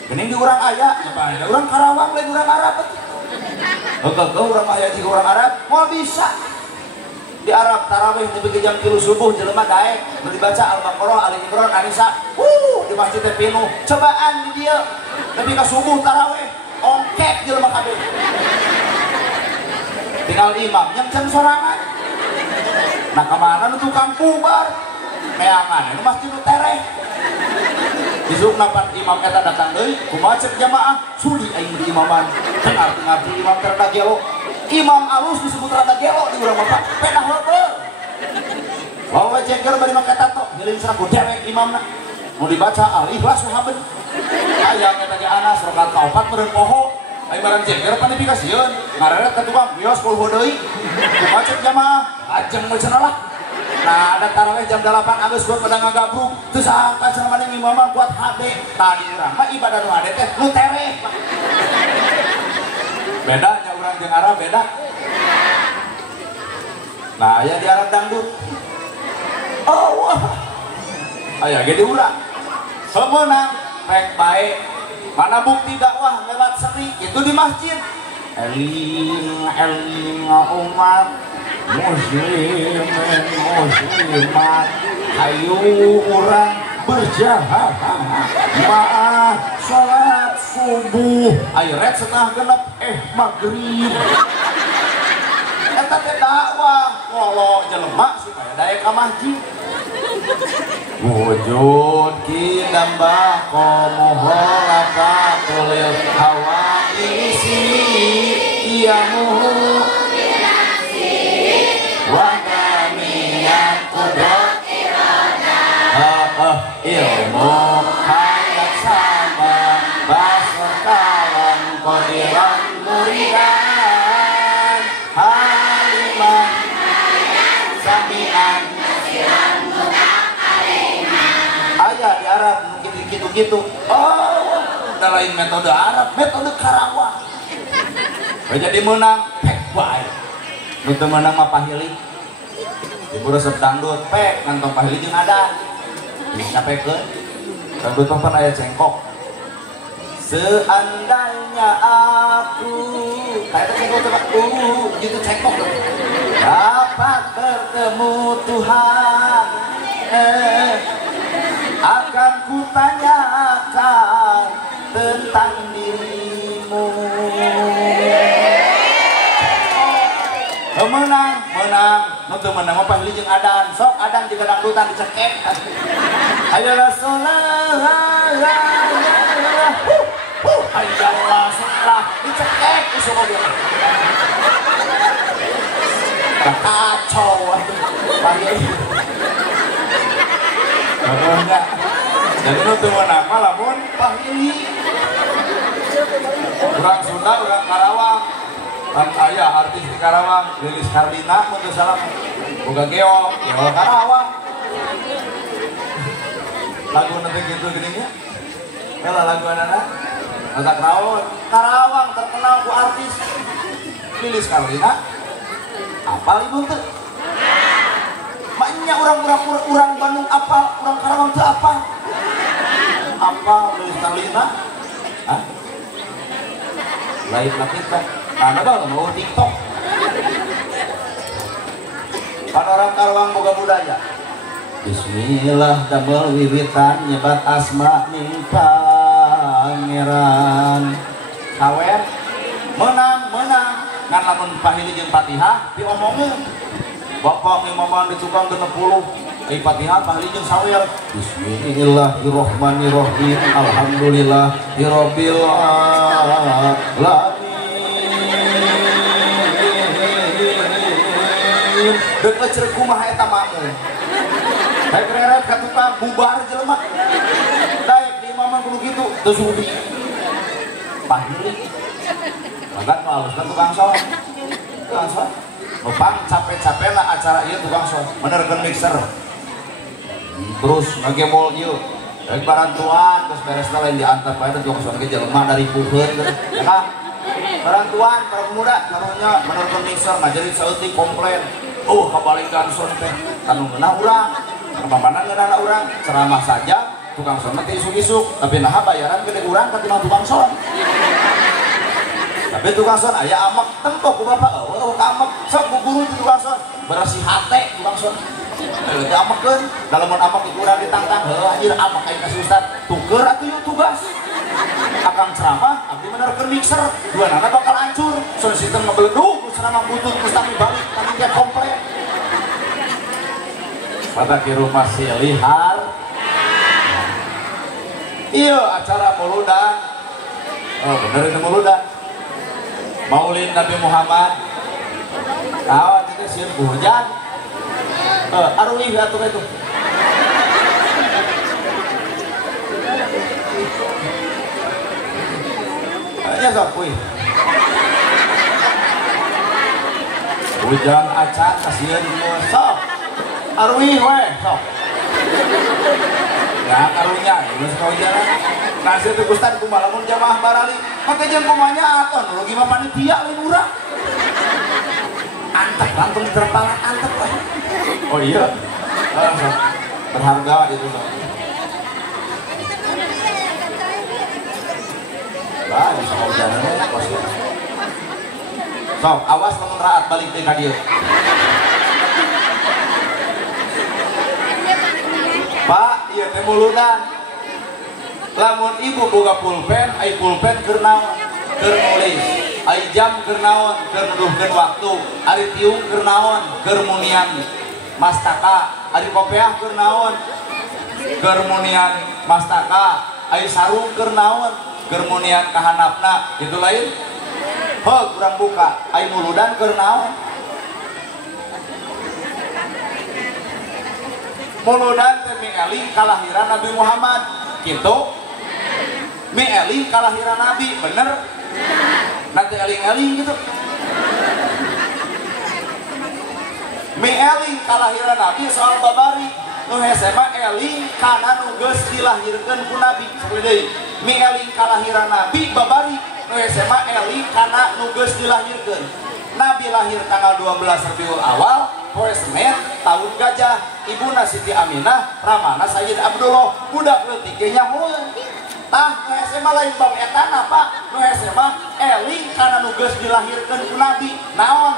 geuning di urang aya da urang Karawang lain urang Arab heuh urang aya di urang Arab moal bisa di Arab tarawih nepi jam 3 subuh jelema daek nu dibaca Al-Baqarah, Ali Imran, An-Nisa di masjid teh penuh cobaan di dieu nepi ka subuh tarawih ongkek jelema kabeh tinggal imam yang can sorangan nah kemana nu tukang bubar meangan nu masjid nu tereh isuk napan imam eta datang deui kumaha cek jamaah suli aing di imaman tengar-tengar di imam terda gelo imam alus disebut rada gelo di urang bapak pedah heueuh wae jengker bari make tato geuling seraku dewek imamna nu dibaca Al-Ikhlas sahaben aya eta ge Anas rakaat kaopat meureun poho ai barang jengker panifikasieun ngareret ka tukang bios puluh deui kumaha cek jamaah ajeng mah cenah lah. Nah ada tarawih jam 8 Agus buat pada ngagabruk teu sangka cenah maneh imaman kuat HD tadi urang mah ibadah nu HD teh nu tereh beda nya urang jeung Arab beda. Nah aya di Arab dangdut oh wah aya ge di urang semeunang rek bae mana bukti dakwah lewat seni itu di masjid eling umat muslimin muslimat ayo urang berjamaah salat subuh ayo red setengah genep maghrib eta teh dakwah ngolo jelema supaya daek ka masjid wujud kinambah komuholakatul hawa isi iyamuhu wa kamiyat kudrat ilmu hayat sama basar kalam qadiran muridan haliman samian aya di Arab gitu-gitu oh udah lain metode Arab metode Karawang jadi menang pek baik itu menang mah pahili ibu resep dangdut pek ngantong pahili jeung ada nyapekeun dangdut mah aya cengkok seandainya aku kayak cengkok coba gitu cengkok dapat bertemu Tuhan akan kutanyakan tentang dirimu lamun teu meunang mah pahili jeung adan sok adan juga dangdutan dicekek ayo Rasulullah ayo Rasulullah dicekek isu mobil kacau pahili pokoknya jadi nu teu meunang mah lamun pahili urang Sunda urang Karawang kan ayah artis di Karawang Lilis Karlina mun teu salah boga geong Karawang lagu nanti gitu gininya kalau lagu anak ada Karawang terkenal ku artis Lilis Karlina apal ibu tuh maknya orang Bandung apal orang Karawang tuh apal Lilis Karlina hah lain lagi kita karena apa mau TikTok kan orang Karawang boga budaya Bismillah damel wiwitan nyebat asma ning pangeran kawer menang ngan lamun pahili jeung Fatihah diomongin bapak imaman di tukang 60 Fatihah pahili jeung sawer Bismillahirrahmanirrahim alhamdulillahirabbil alamin deket cerek kumaha eta makmum baik reret ka tukang bubar jelema daek di imamang kudu kitu teu sudi pahili magan nu alusna tukang son Bepang capek-capek lah acara ieu tukang son menerkeun mixer terus ngagemol ieu baik barantuan terus beresna lain diantar bae tukang son ge jelema dari pukeun ya kan barantuan para pemuda karunya menerkeun mixer ngajarin saeutik komplain kabalikan son teh anu ngeunah urang kepamanan ngeunah urang ceramah saja tukang son teh isuk-isuk tapi naha bayaran gede urang ka tukang son tapi tukang son aya amek tempo ku bapak amek sok ku guru di tukang son bersih hate tukang son teu amekeun dalamun amek itu urang ditantang anjir amek aing ka ustad tuker atuh yuk tugas akang ceramah abdi menerkeun mixer dua nana bakal hancur son sistem ngebeledug ceramah butut terus tapi balik panitia komplek pada di rumah si lihar iya acara mauludan bener itu mauludan maulid Nabi Muhammad kawan itu sieun hujan arwih atuh itu nya sok kuy hujan acan kasieun sok arwih we sok ya karunya geus ka hujanan kasih teh Ustad kumaha lamun jamaah barali make jeung kumanya aton rugi mah panitia lain urang antep langsung terpalan antep oh iya berharga itu sok lah bisa hujanan pasti sok awas lamun raat balik teh ka dieu Pak, iya teh muludan. Lamun ibu boga pulpen, ai pulpen keur naon? Keur nulis. Ai jam keur naon? Keur nuduhkeun waktu. Ari tiung keur naon? Keur munian mastaka. Ari kopiah keur naon? Keur munian mastaka. Ai sarung keur naon? Keur munian kahanapna. Itu lain. Heuh, kurang buka. Ai muludan keur naon? Muludan teh mieling kalahiran Nabi Muhammad gitu mieling kalahiran Nabi bener nanti eling-eling gitu mieling kalahiran Nabi soal babari nu hese mah eling kana nu geus dilahirkeun ku Nabi deui mieling kalahiran Nabi babari nu hese mah eling kana nu geus dilahirkeun Nabi lahir tanggal 12 Rabiul Awal poe Senin tahun gajah ibuna Siti Aminah ramana Sayyid Abdullah budak leutik ge nyahoeun tah nu hese mah lain bab etana Pak nu hese mah eling kana nu geus dilahirkeun ku Nabi naon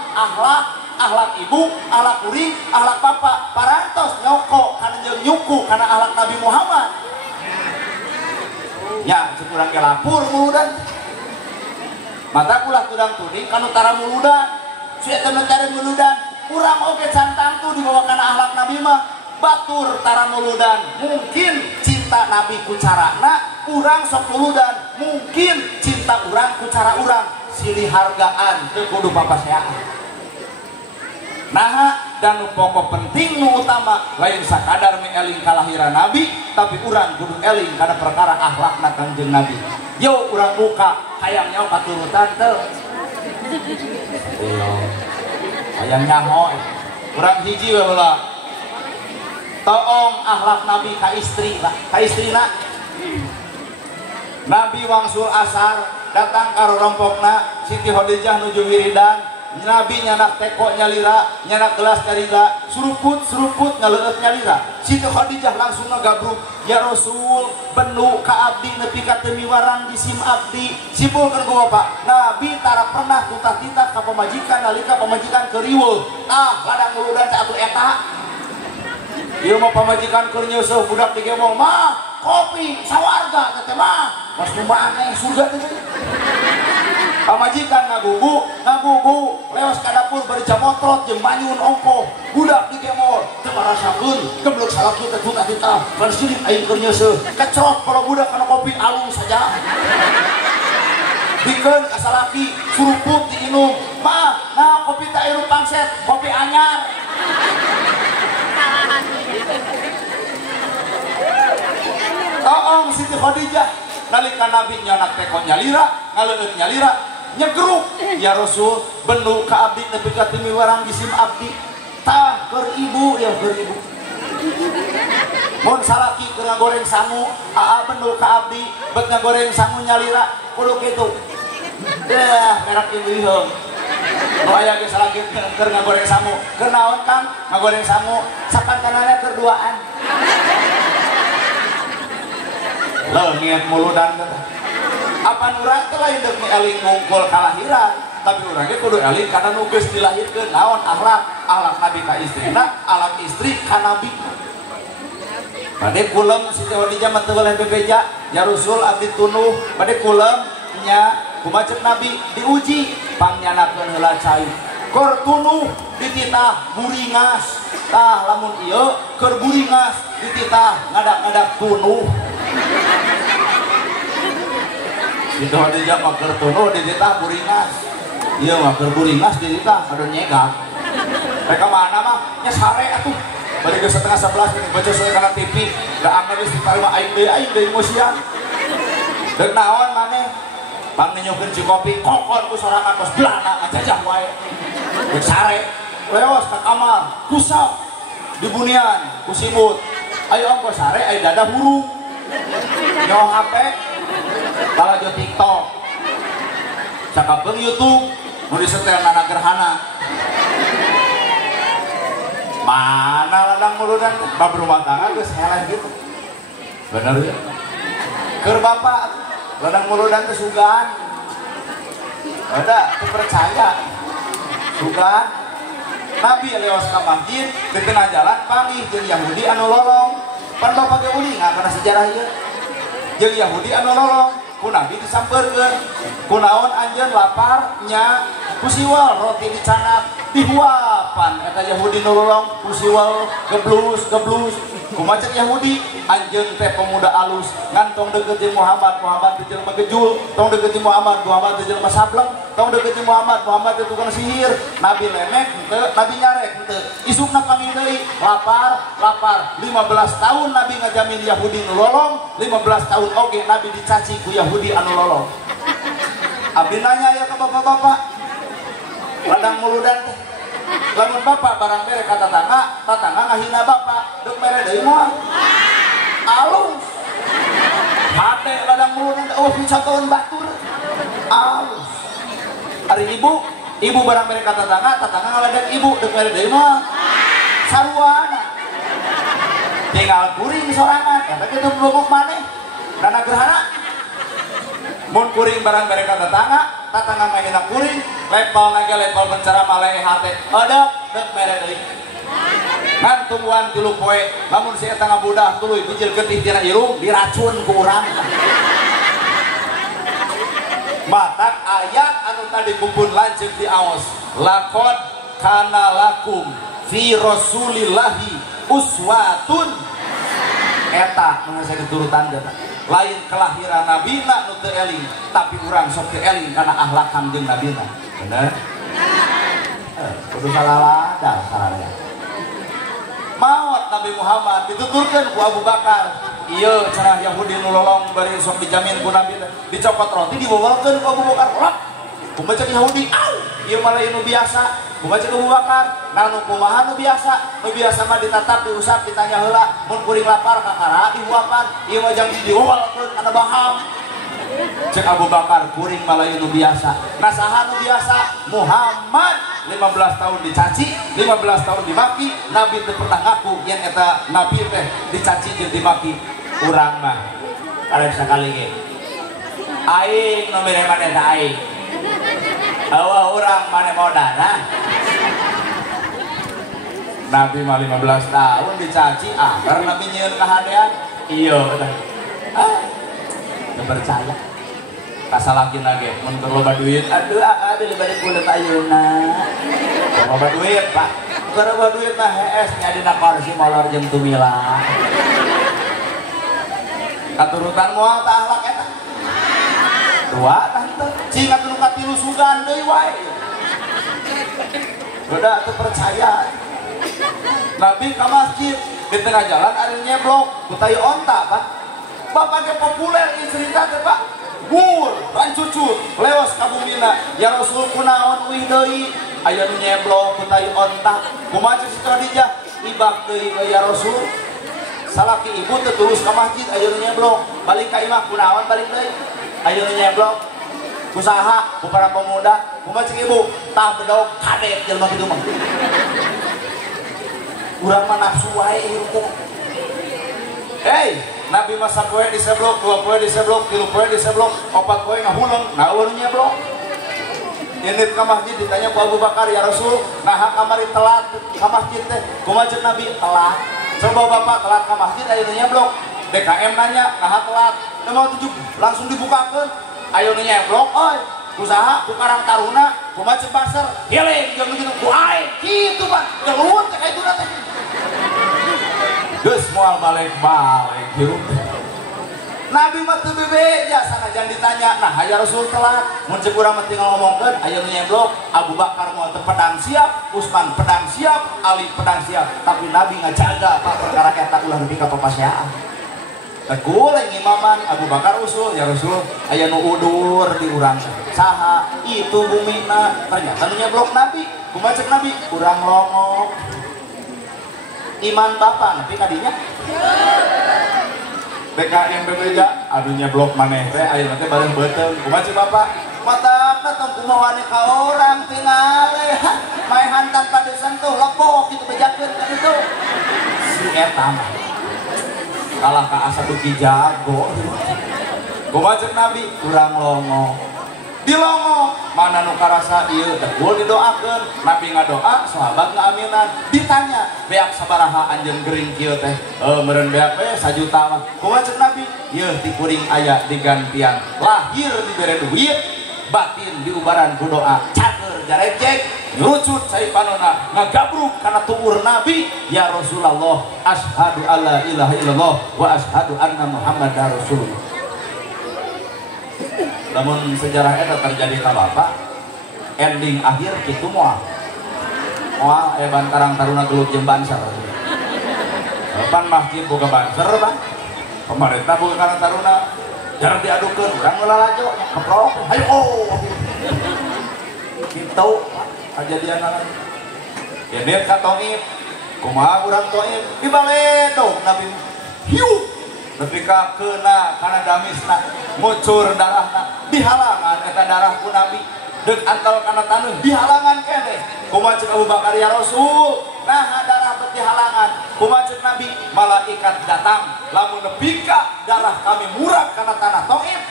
akhlak ibu akhlak kuring akhlak bapak parantos nyoko kana jeung nyuku kana akhlak Nabi Muhammad nya kurang ge lapur muludan mata ulah tudang tuding kanu tara muludan si eta nu tara muludan urang oge cantang tuh dibawakan akhlak Nabi mah batur tara nuludan mungkin cinta Nabi ku carana urang sok nuludan mungkin cinta urang ku cara urang silih hargaan teu kudu papaseaan. Nah dan pokok penting nu utama lain sakadar mengeling kalahiran Nabi tapi urang kudu eling kana perkara akhlakna Kangjeng Nabi. Yo urang buka hayang nyaho katurutan teu hayang nyaho urang hiji we heula toong akhlak Nabi ka istri lah ka istrina. Nabi wangsul asar datang karo rompokna Siti Khadijah nuju wiridan Nabi nyanak teko nyalira nyanak gelas nyalira suruput ngaleueut nyalira Siti Khadijah langsung ngagabruk ya Rasul benu ka abdi nepi ka teu miwarang jisim abdi simpulkeun ku Bapak Nabi tara pernah tutah-titah ka pamajikan nalika pamajikan keriweuh ladang muludan teh atuh eta ieu mah pamajikan keur nyeusuh budak digemong mah kopi sawarga teh mah mas kumaha aneh surga teh pamajikan ngagugu leos ka dapur bari jamotrot jeung manyun ongkoh budak digemol teu marasakeun geblek salaki teh tutah-titah pan sidik aing keur nyeusuh kecrot kalau budak kana kopi alus saja dikeun ka salaki suruput diinum mah nah kopi teh ieu pangset kopi anyar toong Siti Khadijah nalika Nabi nyanak teko nyalira ngaleueut nyalira nyegruk ya Rasul benu ka abdi nepi ka teu miwarang jisim abdi tah keur ibu ya keur ibu mun salaki keur ngagoreng sangu benu ka abdi beuk ngagoreng sangu nyalira kudu kitu merak ieu nu aya ge salaki keur ngagoreng sangu keur naon Kang ngagoreng sangu sakantanana keur duaan leungit muludan apa urang teh lain deuk eling ngungkul kalahiran tapi urang ge kudu eling kana nu geus dilahirkeun naon akhlak Nabi ka istrina akhlak istri ka Nabi bade kulem Siti Khadijah mah teu boleh bebeja ya Rasul abdi tunuh bade kulem nya kumaha ceuk Nabi diuji pangyanakeun heula cai keur tunuh dititah buringas tah lamun ieu keur buringas dititah ngadak-ngadak tunuh Siti Khadijah mah keur tunuh dititah buringas ieu mah keur buringas dititah adu nyegat mereka mana mah nya sare atuh bari geus 10:30 baca soal kana TV da anggar geus ditarima aing deui emosian deuk naon maneh pang nyukeun ci kopi kokon ku sorangan kos belana ngajajah wae geus sare leos ka kamar kusap di bunian ku simut ayo ongko sare aya dada hurung nyaho HP balajo TikTok cakapeung YouTube nu disetel nana gerhana mana ladang muludan bab rumah tangga geus helan gitu bener ya keur bapak ladang muludan teh sugan ada teu percaya sugan Nabi leos ka masjid di tengah jalan panggih jeung Yahudi anu lolong pan bapak ge uling kana sejarah ieu jeung Yahudi anu lolong ku Nabi disampeurkeun kunaon anjeun lapar nya kusiwal roti dicanak dihuapan eta Yahudi nu lolong kusiwal geblus kumaha ceuk Yahudi anjeun teh pemuda alus ngantong deukeut jeung Muhammad teh jelema gejul tong deukeut jeung Muhammad teh jelema sableng tong deukeut jeung Muhammad teh tukang sihir Nabi lemek henteu Nabi nyarek henteu isukna panggih deui lapar 15 tahun Nabi ngajamin Yahudi nu lolong 15 tahun oge Nabi dicaci ku Yahudi anu lolong abdi nanya ya ke bapak-bapak ladang muludan teh lamun bapak barang mere ka tatangga ngahina bapak deuk mere deui moal alus hate ladang muludan oh bisa tahun batur alus ari ibu barang mere ka tatangga ngaladan ibu deuk mere deui moal saruana tinggal kuring sorangan eta kitu blokok maneh kana gerhana mun kuring barang mere ka tatangga ngahina kuring level lagi level pencerama lehe hati ada dek mere deui ngan tungguan 3 poe lamun si eta ngabudah tuluy bijil getih tina irung diracun ku urang matak ayat anu tadi kumpul lanceuk di aos lakod kana lakum fi rasulillahi uswatun. Eta nu saya keturutan eta lain kelahiran nabina nu teu eling, tapi urang sok teu eling kana ahlakan jeung nabina. Bener? Kudu salalada sarana. Maot Nabi Muhammad dituturkeun ku Abu Bakar. Ieu cenah Yahudi nu lolong bari sok dijamin ku Nabi dicopot roti dibawakeun ku Abu Bakar. Kumaha Yahudi, au, ieu mah lain nu biasa. Kumaha Abu Bakar, nanu kumaha nu biasa? Nu biasa mah ditatap, diusap, ditanya heula, mun kuring lapar kakara dihuapan, ieu mah jang didiwalkeun kana baham. Cek Abu Bakar, kuring mah lain nu biasa. Nah saha nu biasa? Muhammad 15 tahun dicaci, 15 tahun dimaki, Nabi teu pernah ngaku yen eta Nabi teh dicaci jeung dimaki. Urang mah karek sakali ge. Aing nu mere maneh aing. Awa orang mana modana. Nabi mah 15 tahun dicaci agar Nabi nyieun kahadean. Iya udah. Teu percaya. Kasalakina ge mun keur loba duit, aduh beli balik kulit ayeuna. Loba duit, Pak. Keur loba duit mah hees nya dina kursi molor jeung tumila. Katurutan moal tah akhlak eta. Dua tante cing atuh nu katilu sugan deui wae. Udah atuh percaya. Nabi ka masjid di tengah jalan ada nyeblok kutai onta Pak. Bapak ge populer ieu cerita teh Pak. Wur, rancucut, leos ka bumina. Ya Rasul kunaon uih deui? Aya nu nyeblok kutai onta. Kumaha si Khadijah? Ibak deui ya Rasul. Salaki ibu teh tulus ka masjid aya nu nyeblok. Balik ka imah kunaon balik deui? Ayo nyeblok usaha ku para pemuda kumaha cik ibu tah bedog kadek jelema kitu mah urang mah nafsu wae ieu teh. Hei Nabi mah sapoe diseblok, dua poe diseblok, tilu poe diseblok, opat poe ngahuleng naon nyeblok. Indit ka masjid ditanya ku Abu Bakar, ya Rasul naha kamari telat ka masjid teh kumaha cek Nabi telat. Coba bapak telat ka masjid aya nyeblok. DKM nanya, nah telat, mau tujuh langsung dibukakan. Ayo nyeblok, oi, usaha, ku Karang Taruna, ku Macet Pasar, healing, jangan begitu, ku aing, gitu Pak, gelut kayak itu nanti. Geus moal balik hirup. Nabi mah teu bebeja sanajan ditanya, nah aya Rasul telat, mun ceuk urang mah tinggal ngomongkeun, ayo nyeblok, Abu Bakar moal teu pedang siap, Utsman pedang siap, Ali pedang siap, tapi Nabi ngajaga Pak perkara eta ulah nepi ka papaseaan. Teguleng imaman Abu Bakar usul, ya Rasul aya nu udur di urang saha itu bumina ternyata nu nyeblok Nabi kumaha cek Nabi urang longok iman bapak nepi kadinya BKM bebeja aduh nyeblok maneh teh aya teh bareng beuteung kumaha cek bapak matapna tong kumawani ka urang tingale maehan tanpa disentuh lepok kitu bejakeun ka ditu si eta mah kalah ka asa duki jago. Kumaha cek Nabi urang longo. Di longo mana nu karasa ieu tegul didoakeun. Nabi ngadoa, sahabat ngaaminan. Ditanya, beak sabaraha anjeun gering kieu teh? Meureun beak we 1 juta mah. Kumaha cek Nabi? Yeuh ti kuring aya digantian. Lahir dibere duit, batin diubaran ku doa. Cager jarecek nyucut saipanona ngagabruk kana tuur Nabi ya Rasulullah asyhadu alla ilaha illallah wa asyhadu anna Muhammadar Rasulullah. Namun sejarah eta terjadi ka bapak ending akhir kitu moal ban Karang Taruna gelut jeung Banser. Pan masjid boga Banser Bang. Pemerintah boga Karang Taruna jarang diadukeun urang ngelalajo keprok. Hayo kitu kejadian lagi. Ya dia ka Toib, kumaha urang Toib dibaledog Nabi. Hiu, nepi ka keuna kana damisna, ngucur darahna, dihalangan eta darah ku Nabi. Deuk antal kana taneuh dihalangan keneh. Kumaha cek Abu Bakar ya Rasul, nah darah teh dihalangan. Kumaha cek Nabi, malaikat datang, lamun nepi ka darah kami murah kana tanah Toib,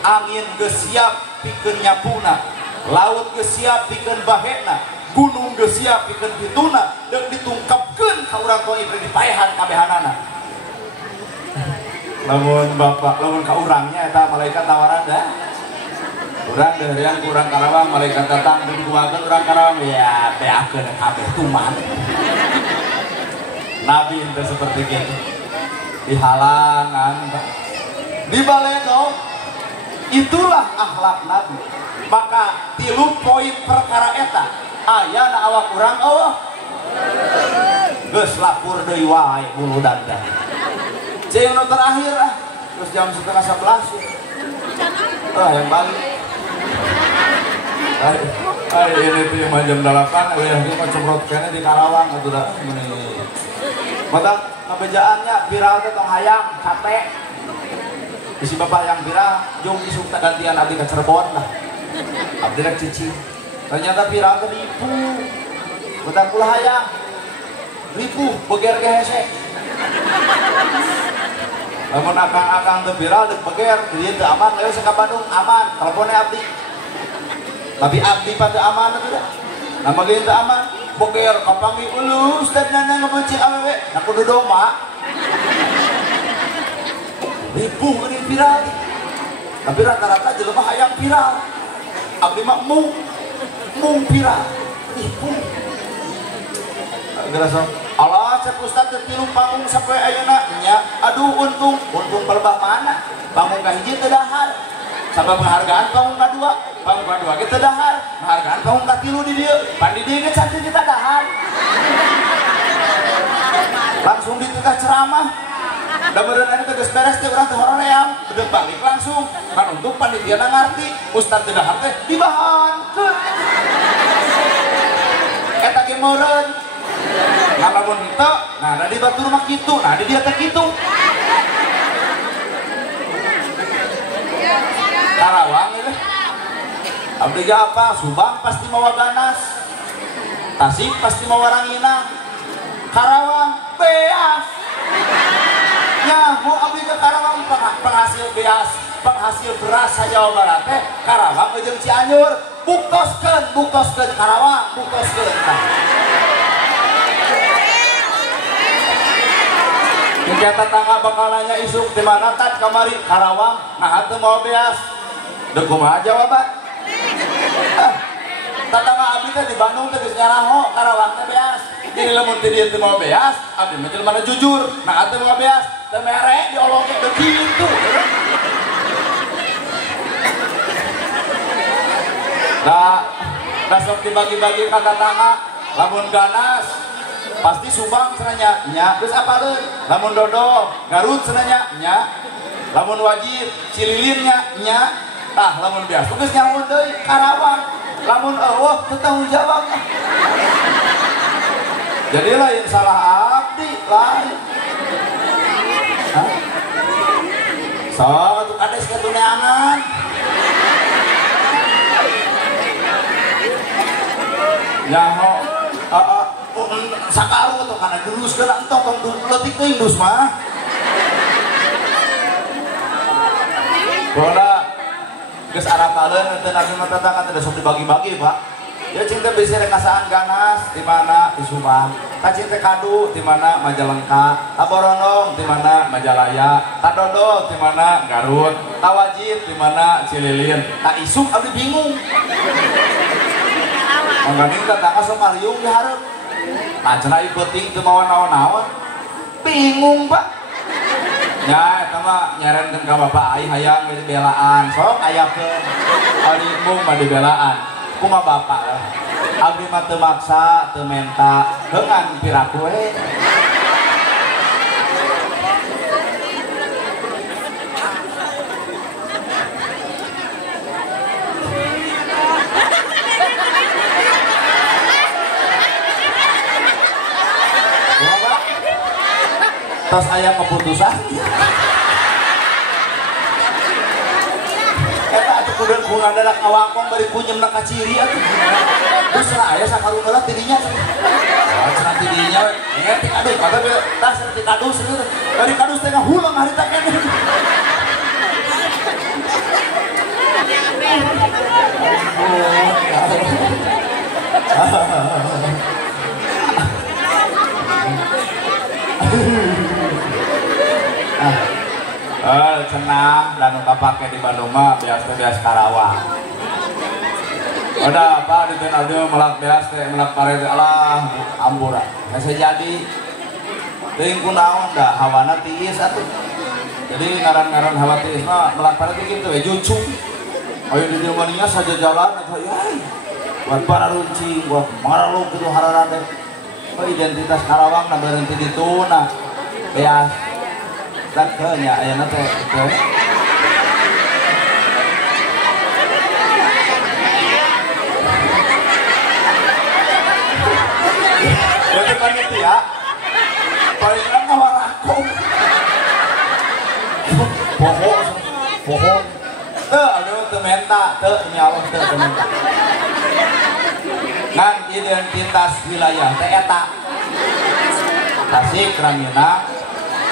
angin geus siap pikeun nyapuna. Laut geus siap pikeun bahena, gunung geus siap pikeun pituna, deuk ditungkapkeun ka urang Toib dipaehan kabehanana. Lamun bapak, lamun ka urangnya eta malaikat tawaran dah. Urang deherian kurang Karawang malaikat datang diduakeun urang Karawang ya beakeun kabeh tuman. Nabi itu seperti itu. Di halangan, di baledo, itulah akhlak Nabi. Maka 3 poin perkara eta aya na awak urang Allah. Geus lapur deui wae bulu dada. Jeung nu terakhir terus jam 10:30 yang balik. Ini tuh yang jam 8 ya kita cemprot kene di Karawang atuh da meuni. Matak ngabejaannya viral teh tong hayang capek. Isi bapak yang viral jeung isuk tak gantian abdi ka Cirebon lah. Abdi rek cici. Ternyata viral teh nipu. Matak kula hayang. Nipu beger ge hese. Lamun akang-akang teu viral deuk beger, dieu teu aman, ayo ka Bandung aman, teleponnya abdi. Tapi abdi pada aman atau tidak? Nama gini tak aman, boker kapangi ulu, Ustaz Nana ngebenci awewe, aku duduk mak. Ribu ini viral, tapi rata-rata jelema hayang viral. Abdi mak mung viral, ribu. Gerasa, Allah cek Ustaz tertilung panggung sampai ayeuna nya, aduh untung pelebah mana? Panggung kahiji teu dahar. Sama penghargaan panggung kedua, panggung kedua kita dahar, penghargaan panggung katilu di dia, pan di dia satu kita dahar, langsung di tengah ceramah, dameran ini tegas beres teh orang teh hoream, udah balik langsung, kan untuk panitia ngerti, Ustaz teh dahar teh dibahan, eta ge meureun, ngalamun henteu, nah di batu rumah kitu, nah di dia teh kitu. Karawang itu abdi apa? Subang pasti mawa ganas, Tasik pasti mawa ranginang, Karawang beas. Nyaho abdi ke Karawang penghasil beas, penghasil beras Jawa Barat teh Karawang jeung Cianjur. Buktoskeun Karawang, buktoskeun. Jika tetangga bakal nanya isuk di mana tat kamari Karawang, nah teu mau beas. Deuk kumaha jawaban? Tetangga abdi teh di Bandung teh geus nyaraho Karawang teh beas. Jadi lamun teh dieu teu mau beas, abdi mah jelema jujur. Nah teu mau beas, teu mere diologe teu kitu. Da sok dibagi-bagi ka tetangga, lamun ganas pasti Subang cenanya nya, terus apa leun? Lamun Dodo, Garut cenanya nya. Lamun Wajib, Cililinnya nya. Tah lamun biasa geus nyaho deui Karawang. Lamun eueuh teu tanggung jawab. Jadi lain salah abdi lain. Hah? Sok kades katuneangan. Nyaho sakaru tuh karena dulus geura entong tong leutik teuing dus mah. Bola geus arapaleun teu nabi mah tetangga teh sok dibagi-bagi, Pak. Ya cinta bisa rekasaan ganas di mana di Subang. Ta cinta kadu di mana Majalengka, ta Borondong di mana Majalaya, ta Dodo di mana Garut, ta Wajib di mana Cililin, ta Isuk abdi bingung. Mangga tetangga Somariung dihareup. Nah, cenah ieu penting teu mawa naon-naon. Bingung, Pak. Ya, eta mah nyarenkeun ka Bapak ai hayang dibelaan. Sok ayakeun. Ari mung mah dibelaan. Kumaha Bapak lah. Abdi mah teu maksa, teu menta. Heungan piraku we. Tos aya keputusan. Eta atuh kudu ngadadak awakong bari kunyeumna ka ciri atuh. Terus aya sakaruna tidinya. Ah cenah tidinya we. Ingat ti kadus, mata tas ti kadus gitu. Bari kadus teh ngahulang harita kene. Cenah dan kapake di Bandung mah biasa Karawang. Ada apa di tengah dia melak beas teh melak pare Allah ampura. Masih jadi teuing kunaon da hawana tiis atuh. Jadi ngaran-ngaran hawa tiis mah melak pare teh kitu we jucung. Ayo di dieu mah saja jalan atuh ya. Buat para runcing, buat maralo kitu harana teh. Oh identitas Karawang na berhenti di tuna. Beas. Tak nya ayeuna teh teh. Jadi panitia paling lama warakom pohon aduh tementa demi Allah tementa kan identitas wilayah eta Tasik, Ramina,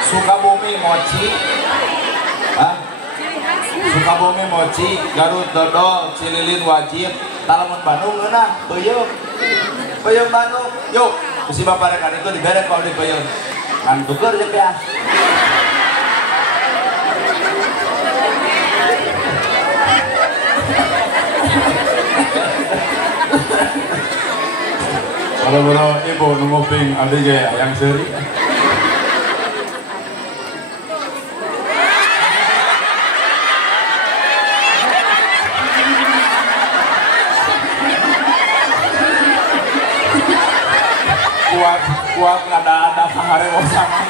Sukabumi, Mochi, Sukabumi, Mochi, Garut, Dodol, Cililin, Wajib, Talamun, Bandung, Beuyeuh Bandung, yuk mesti bapak rekan itu diberet kalau di Beuyeuh kan tuker jeung beas kalau bro ibu nunguping abdi ge yang seuri kuat nggak ada sahare osama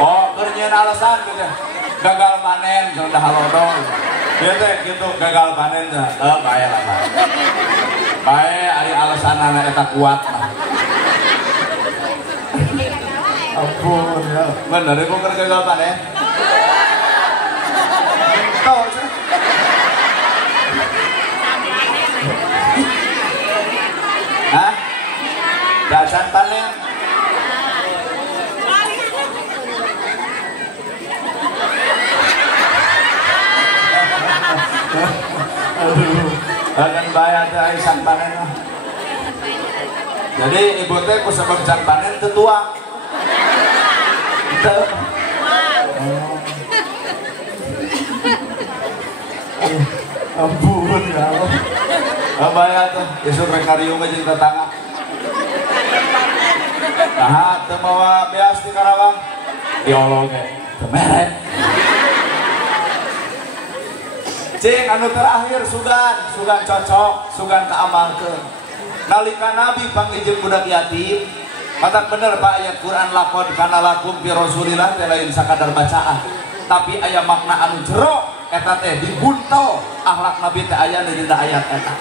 oh kerjaan alasan gitu gagal panen sudah halodong dia teh gitu gagal panen bae lah bae ari alasan anak eta kuat ampun ya bener ibu gagal panen tahu sih hah? Dasar panen aduh akan bayar dari sang panen jadi ibu teh ku sebab sang panen tetua ampun ya Allah bayar tuh isu rekarium aja tetangga nah temawa beas di Karawang diolongnya kemeren cing anu terakhir sugan cocok sugan keamalkeun nalika nabi panggijin budak yatim matak bener pak ayat Quran lakon kana lakum fi rasulillah teh lain sakadar bacaan tapi aya makna anu jero eta teh dibuntel akhlak nabi teh aya di dina ayat eta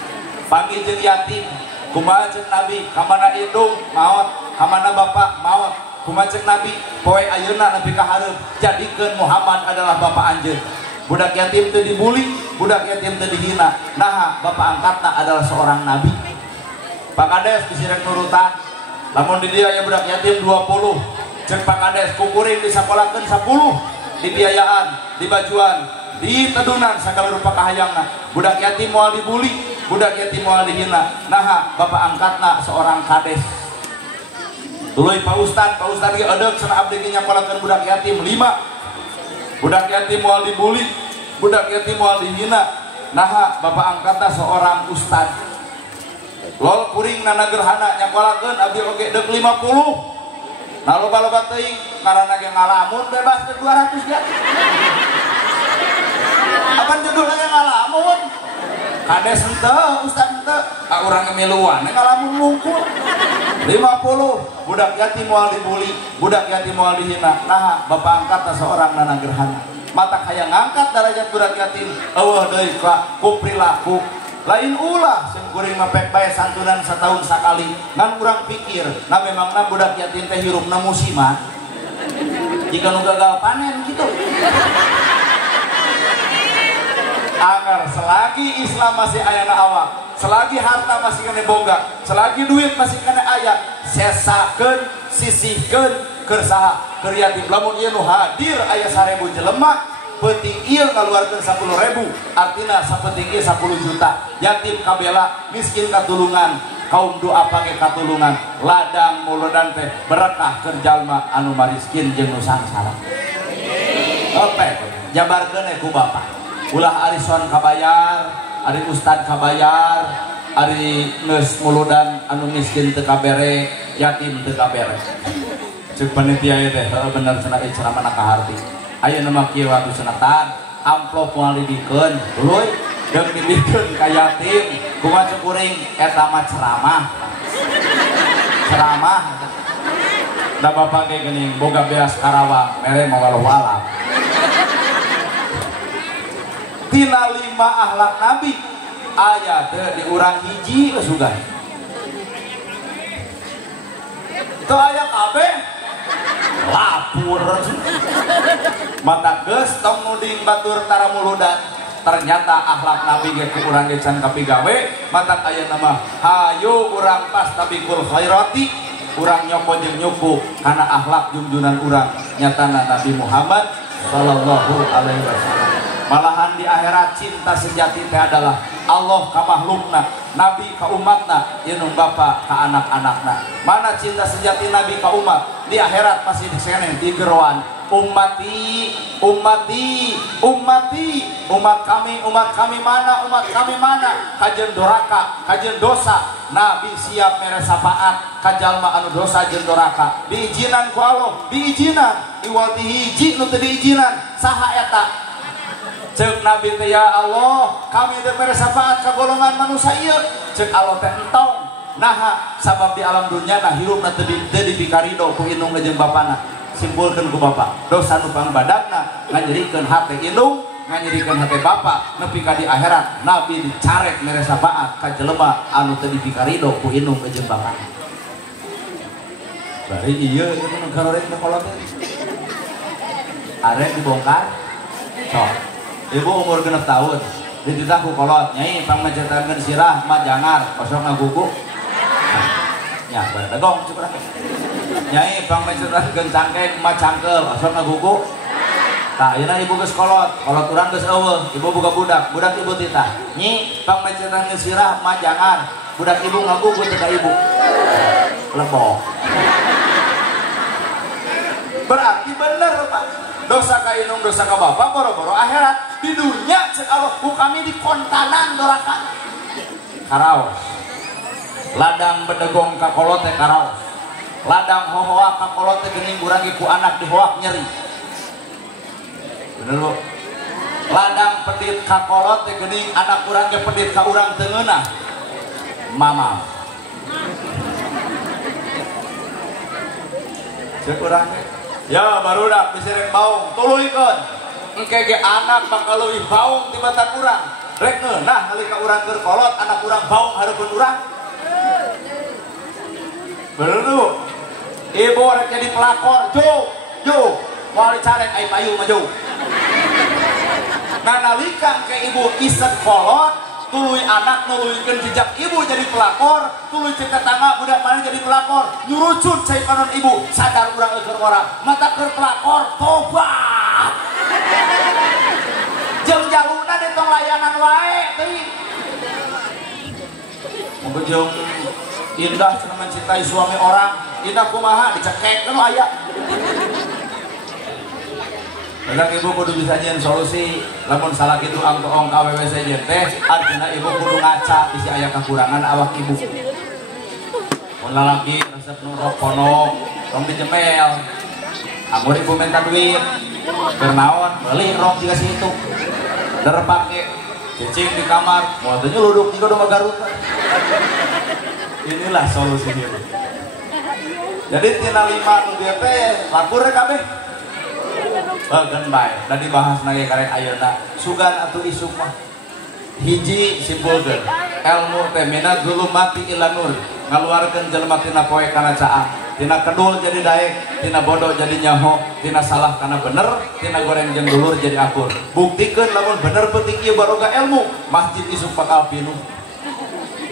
panggijin yatim kumaha jeung nabi kamana indung maot kamana bapak maot kumaha jeung nabi poe ayeuna nabi ka hareup jadikeun Muhammad adalah bapak anjeun budak yatim teu dibuli budak yatim teu dihina nah bapak angkatna adalah seorang nabi Pak Kades disirek nurutan lamun di dia aya budak yatim 20 jeung Pak Kades kukuring disapolakeun 10 di biayaan di bajuan di tedunan segala rupa kahayangna budak yatim moal dibuli budak yatim moal dihina nah bapak angkatna seorang kades tuluy Pak Ustad ge edeuk cenah abdi ge nyapolakeun budak yatim 5 budak yatim moal dibuli budak yatim moal dihina nah bapak angkatna seorang ustad lol kuring nana gerhana nyapolakeun abdi oge deuk 50 nah loba-loba teuing karana ge ngalamun bebas ke 200 ya apaan judulnya yang ngalamun kades henteu ustad henteu urang ngemiluan ngalamun mungkul 50 budak yatim moal dibuli budak yatim moal dihina nah bapak angkat seorang nana gerhana mata kaya ngangkat derajat budak yatim eueuh deui ka kuprilaku lain ulah sing kuring mah pek bae santunan setahun sakali ngan urang pikir nah memangna budak yatim teh hirupna musiman jika nu gagal panen gitu agar selagi Islam masih ayana awak selagi harta masih kena boga selagi duit masih kena aya sesakeun sisihkeun keur saha keur yatim lamun ieu nu hadir aya 1000 jelema peuting ieu ngaluarkeun 10.000 artina sapenting ieu 10 juta yatim kabela miskin katulungan kaum doa pake katulungan ladang muludan teh berkah keur jalma anu mariskin jeung nu sangsara oke jabarkeun ku bapak ulah ari son kabayar, ari ustad kabayar, ari geus muludan anu miskin teu kabere, yatim teu kabere. Cek panitia ieu teh bener cenah ieu ceramah na kaharti. Ayeuna mah kieu atuh cenah amplop moal dibikeun, tuluy deuk dibikeun ka yatim, kumaha cek kuring eta mah ceramah. Ceramah. Da bapak ge geuning boga beas Karawang, mere mawala-wala. Tina 5 akhlak Nabi aya teu di urang hiji kesugan. Teu aya kabeh lapur. Mata geus tong nuding batur tara muludan. Ternyata akhlak Nabi ge ku urang ge can kapigawe, mata aya nama hayu urang pas tabikul khairati. Urang nyoko jeung nyuku karena akhlak junjunan urang nyatana Nabi Muhammad sallallahu alaihi wasallam. Malahan di akhirat cinta sejati teh adalah Allah ka makhlukna, Nabi ka umatna, yeung bapa ka anak-anakna. Mana cinta sejati Nabi ka umat? Di akhirat masih diseneng di geroan ummati, ummati, ummati, umat kami mana, umat kami mana, kajen doraka, kajen dosa, Nabi siap mere sapaat, kajalma anu dosa jeung doraka, diijinan ku Allah, diijinan, iwati hiji nu teu diijinan, saha eta? Cek Nabi teh ya Allah, kami teu mere sapaat ka golongan manusia ieu, cek Allah teh entong, naha sabab di alam dunya nah hirupna teu dipikarido ku indung jeung bapana. Simpulkan ku bapak dosa nu pangbadagna nganyerikeun hate indung, nganyerikeun hate bapak, nepi ka di akhirat Nabi dicarek mere sapaat ka jelema anu teu dipikarido ku indung jeung bapak. Bari ieu nu garorek na kolot arek dibongkar sok ibu umur 6 tahun dititah ku kolot nyai pangmacetankeun sirah mah jangar kosong ngagugu nya baradagong cukup nyai pangmacetankeun cangkeng mah cangkel kosong ngagugu. Tah ayeuna ibu geus kolot urang geus eueuh, ibu boga budak ibu titah nyi pangmacetankeun sirah mah jangar, budak ibu ngagugu teh ka ibu lebok. Berarti bener Pak, dosa ka indung dosa ka bapak boro-boro akhirat. Di dunia cek Allah ku kami di kontanan doraka karaos, ladang bedegong ka kolot teh karaos, ladang hohoa ka kolot teh geuning urang ku anak dihoak nyeri. Bener lu, ladang pedit ka kolot teh geuning anak urang ge pedit ka urang teu ngeunah mama. Cek urang ya barudak disirek baung tuluykeun engke ge anak bakal leuwih baung tibatan urang rek ngeunah nalika urang keur kolot anak urang baung hareupeun urang. Bener tuh ibu rek jadi pelakor jo moal dicarek ai payu mah jo. Nah nalika ke ibu isep kolot tuluy anak nuluykeun jejak ibu jadi pelakor, tuluy cek tetangga budak mana jadi pelakor, nyurucut cai panon ibu, sadar urang keur ora, mata keur pelakor, tobat. Jeung jaluna ditong layanan wae teuing. Mun jeung indah cenah mencintai suami orang, indah kumaha dicekekkeun aya. Benar ibu kudu bisa nyen solusi lamun salah kitu angtoong ka WWC teh artina ibu kudu ngaca isi aya kekurangan awak ibu. Mun lalaki resep nu rok ponok tong dijemel. Amun ibu minta duit keur naon beuli rok jiga situ. Derpak ge cicing di kamar moal teh nyeluduk jiga domba Garut. Inilah solusinya. Jadi tina 5 nu dieu teh lapur kabeh. Bagan bae, dan dibahas nage karek ayeuna sugan atuh isuk mah hiji simpulkeun ilmu teh mina zulumati ila nur ngaluarkeun jelema tina poe kana caang, tina kedul jadi daek, tina bodoh jadi nyaho, tina salah kana bener, tina goreng jeung dulur jadi akur. Buktikeun lamun bener penting ieu baroga ilmu, masjid isuk bakal pinuh,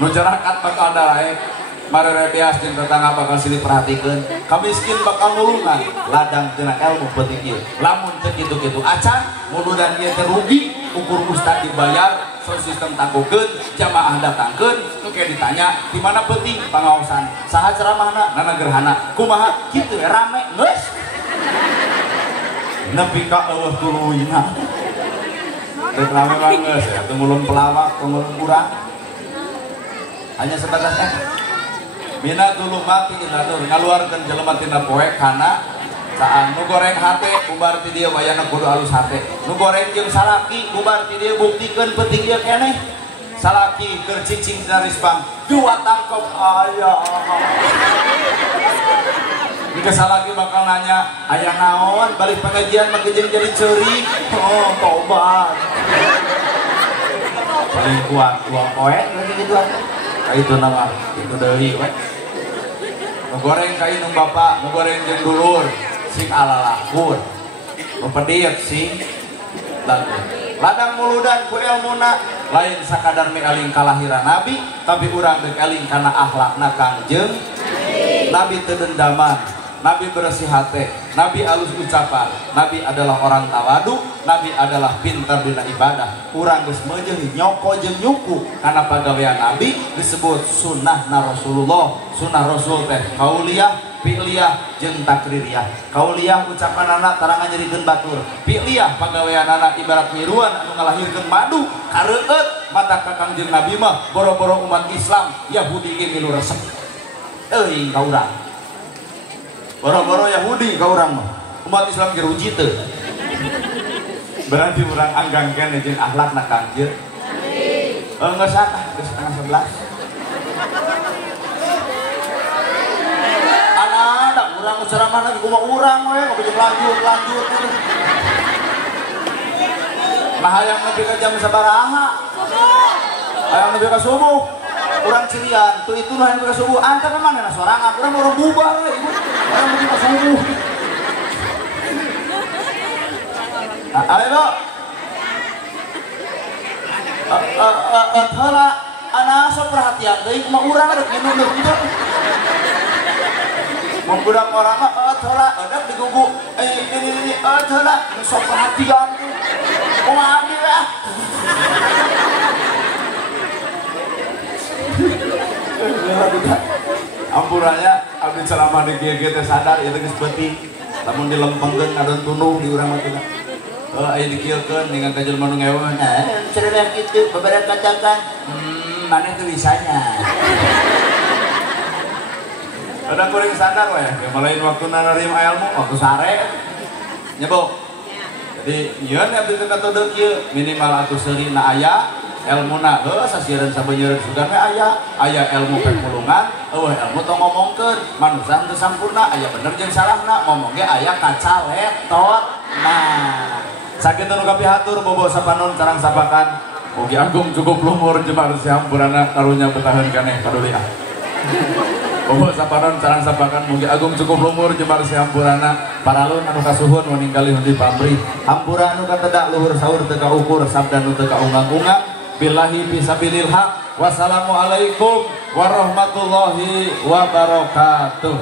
nu jerakat bakal daek. Marere beas jeung tetangga bakal silih perhatikeun, kamiskin bakal nulungan, ladang tina ilmu penting ieu. Lamun teu kitu-kitu acan, muludan ieu teh rugi, ukur ustad dibayar, sound system tanggukeun, jamaah datangkeun, engke ditanya, di mana penting pangaosan? Saha ceramahna? Nana gerhana. Kumaha? Kitu rame geus. Nepi ka eueuh tuluyna. Reklame banget ya, tumulung pelawak, tumulung kurang. Hanya sebatas mina dulu mati ilatur ngaluarkeun jelema tina poe kana saan nu goreng hate bubar ti dieu wayana kudu alus hate. Nu goreng jeung salaki bubar ti dieu buktikeun penting ieu keneh. Salaki keur cicing tina rispang, dua tangkop aya. Jika salaki bakal nanya, aya naon balik pengajian mah jadi ceurik. Oh, tobat. Paling kuat uang poe gitu aja. Itu nama itu deui we. Nu goreng ka indung bapak, nu goreng jeung dulur, sing alalakur. Nu pediet sing ladang muludan ku ilmuna lain sakadar megaling kalahiran nabi, tapi urang megaling kana akhlakna Kangjeng Nabi teu dendaman, Nabi bersih hati, Nabi alus ucapan, Nabi adalah orang tawadu, Nabi adalah pintar dina ibadah. Urang geus meujeuh nyoko jeung nyuku kana pagawean Nabi disebut sunnahna Rasulullah. Sunnah Rasul teh kauliyah, fi'liyah jeung takririyah. Kauliyah ucapan anak tarangan nyerikeun batur. Fi'liyah pagawean anak ibarat miruan anu ngalahirkeun madu kareueut mata ka Kangjeng Nabi mah boro-boro umat Islam Yahudi ge milu resep. Euy ka urang. Boro-boro Yahudi ka urang mah. Umat Islam ge ruji teu. Berarti urang anggang keneh jeung akhlakna Kangjeng. Geus sakah geus 11. Urang ceramah lagi kumaha urang we kudu lanjut gitu. Nah hayang nepi ka jam sabaraha? Hayang nepi ka subuh. Urang cirian, tuh itu hayang nepi ka subuh. Anta ka manehna sorangan, urang baru bubar we. Hayang nepi ka subuh. Ayo. Heula ana sok perhatian deui kumaha urang rek minum gitu. Membudak orang mah heula edak digugu ini heula sok perhatian kumaha ieu ah. Ampurannya abdi ceramah di kieu teh sadar ieu geus penting lamun dilempengkeun ngadon tunduh di urang mah teh aya dikieulkeun dengan ka jelema nu ngewe cerewet kitu babaraha kacakan maneh teu bisanya. Ada kuring sadar we, malain waktu narima ilmu waktu sare nyebok. Jadi nyieun abdi teh katode kieu minimal atuh seurina aya ilmuna heuh sasieun sabeunyeun sugan we aya ilmu pepulungan, eueuh ilmu tong ngomongkeun, manusia teu sampurna, aya bener jeung salahna, ngomong ge aya kacaletot. Nah, sakitu nu kapihatur bobo sapanon sareng sapakan mugi agung cukup lumur jemar sahampurana karunya betaheun keneh kaduliah. Bobo sapanon sareng sapakan mugi agung cukup lumur jemar sahampurana paralun anu kasuhun meninggali di pamrih. Hampura anu katedak luhur saur teu kaukur sabda nu teu kaunggang-unggang. Billahi fisabilil haq. Wassalamualaikum warahmatullahi wabarakatuh.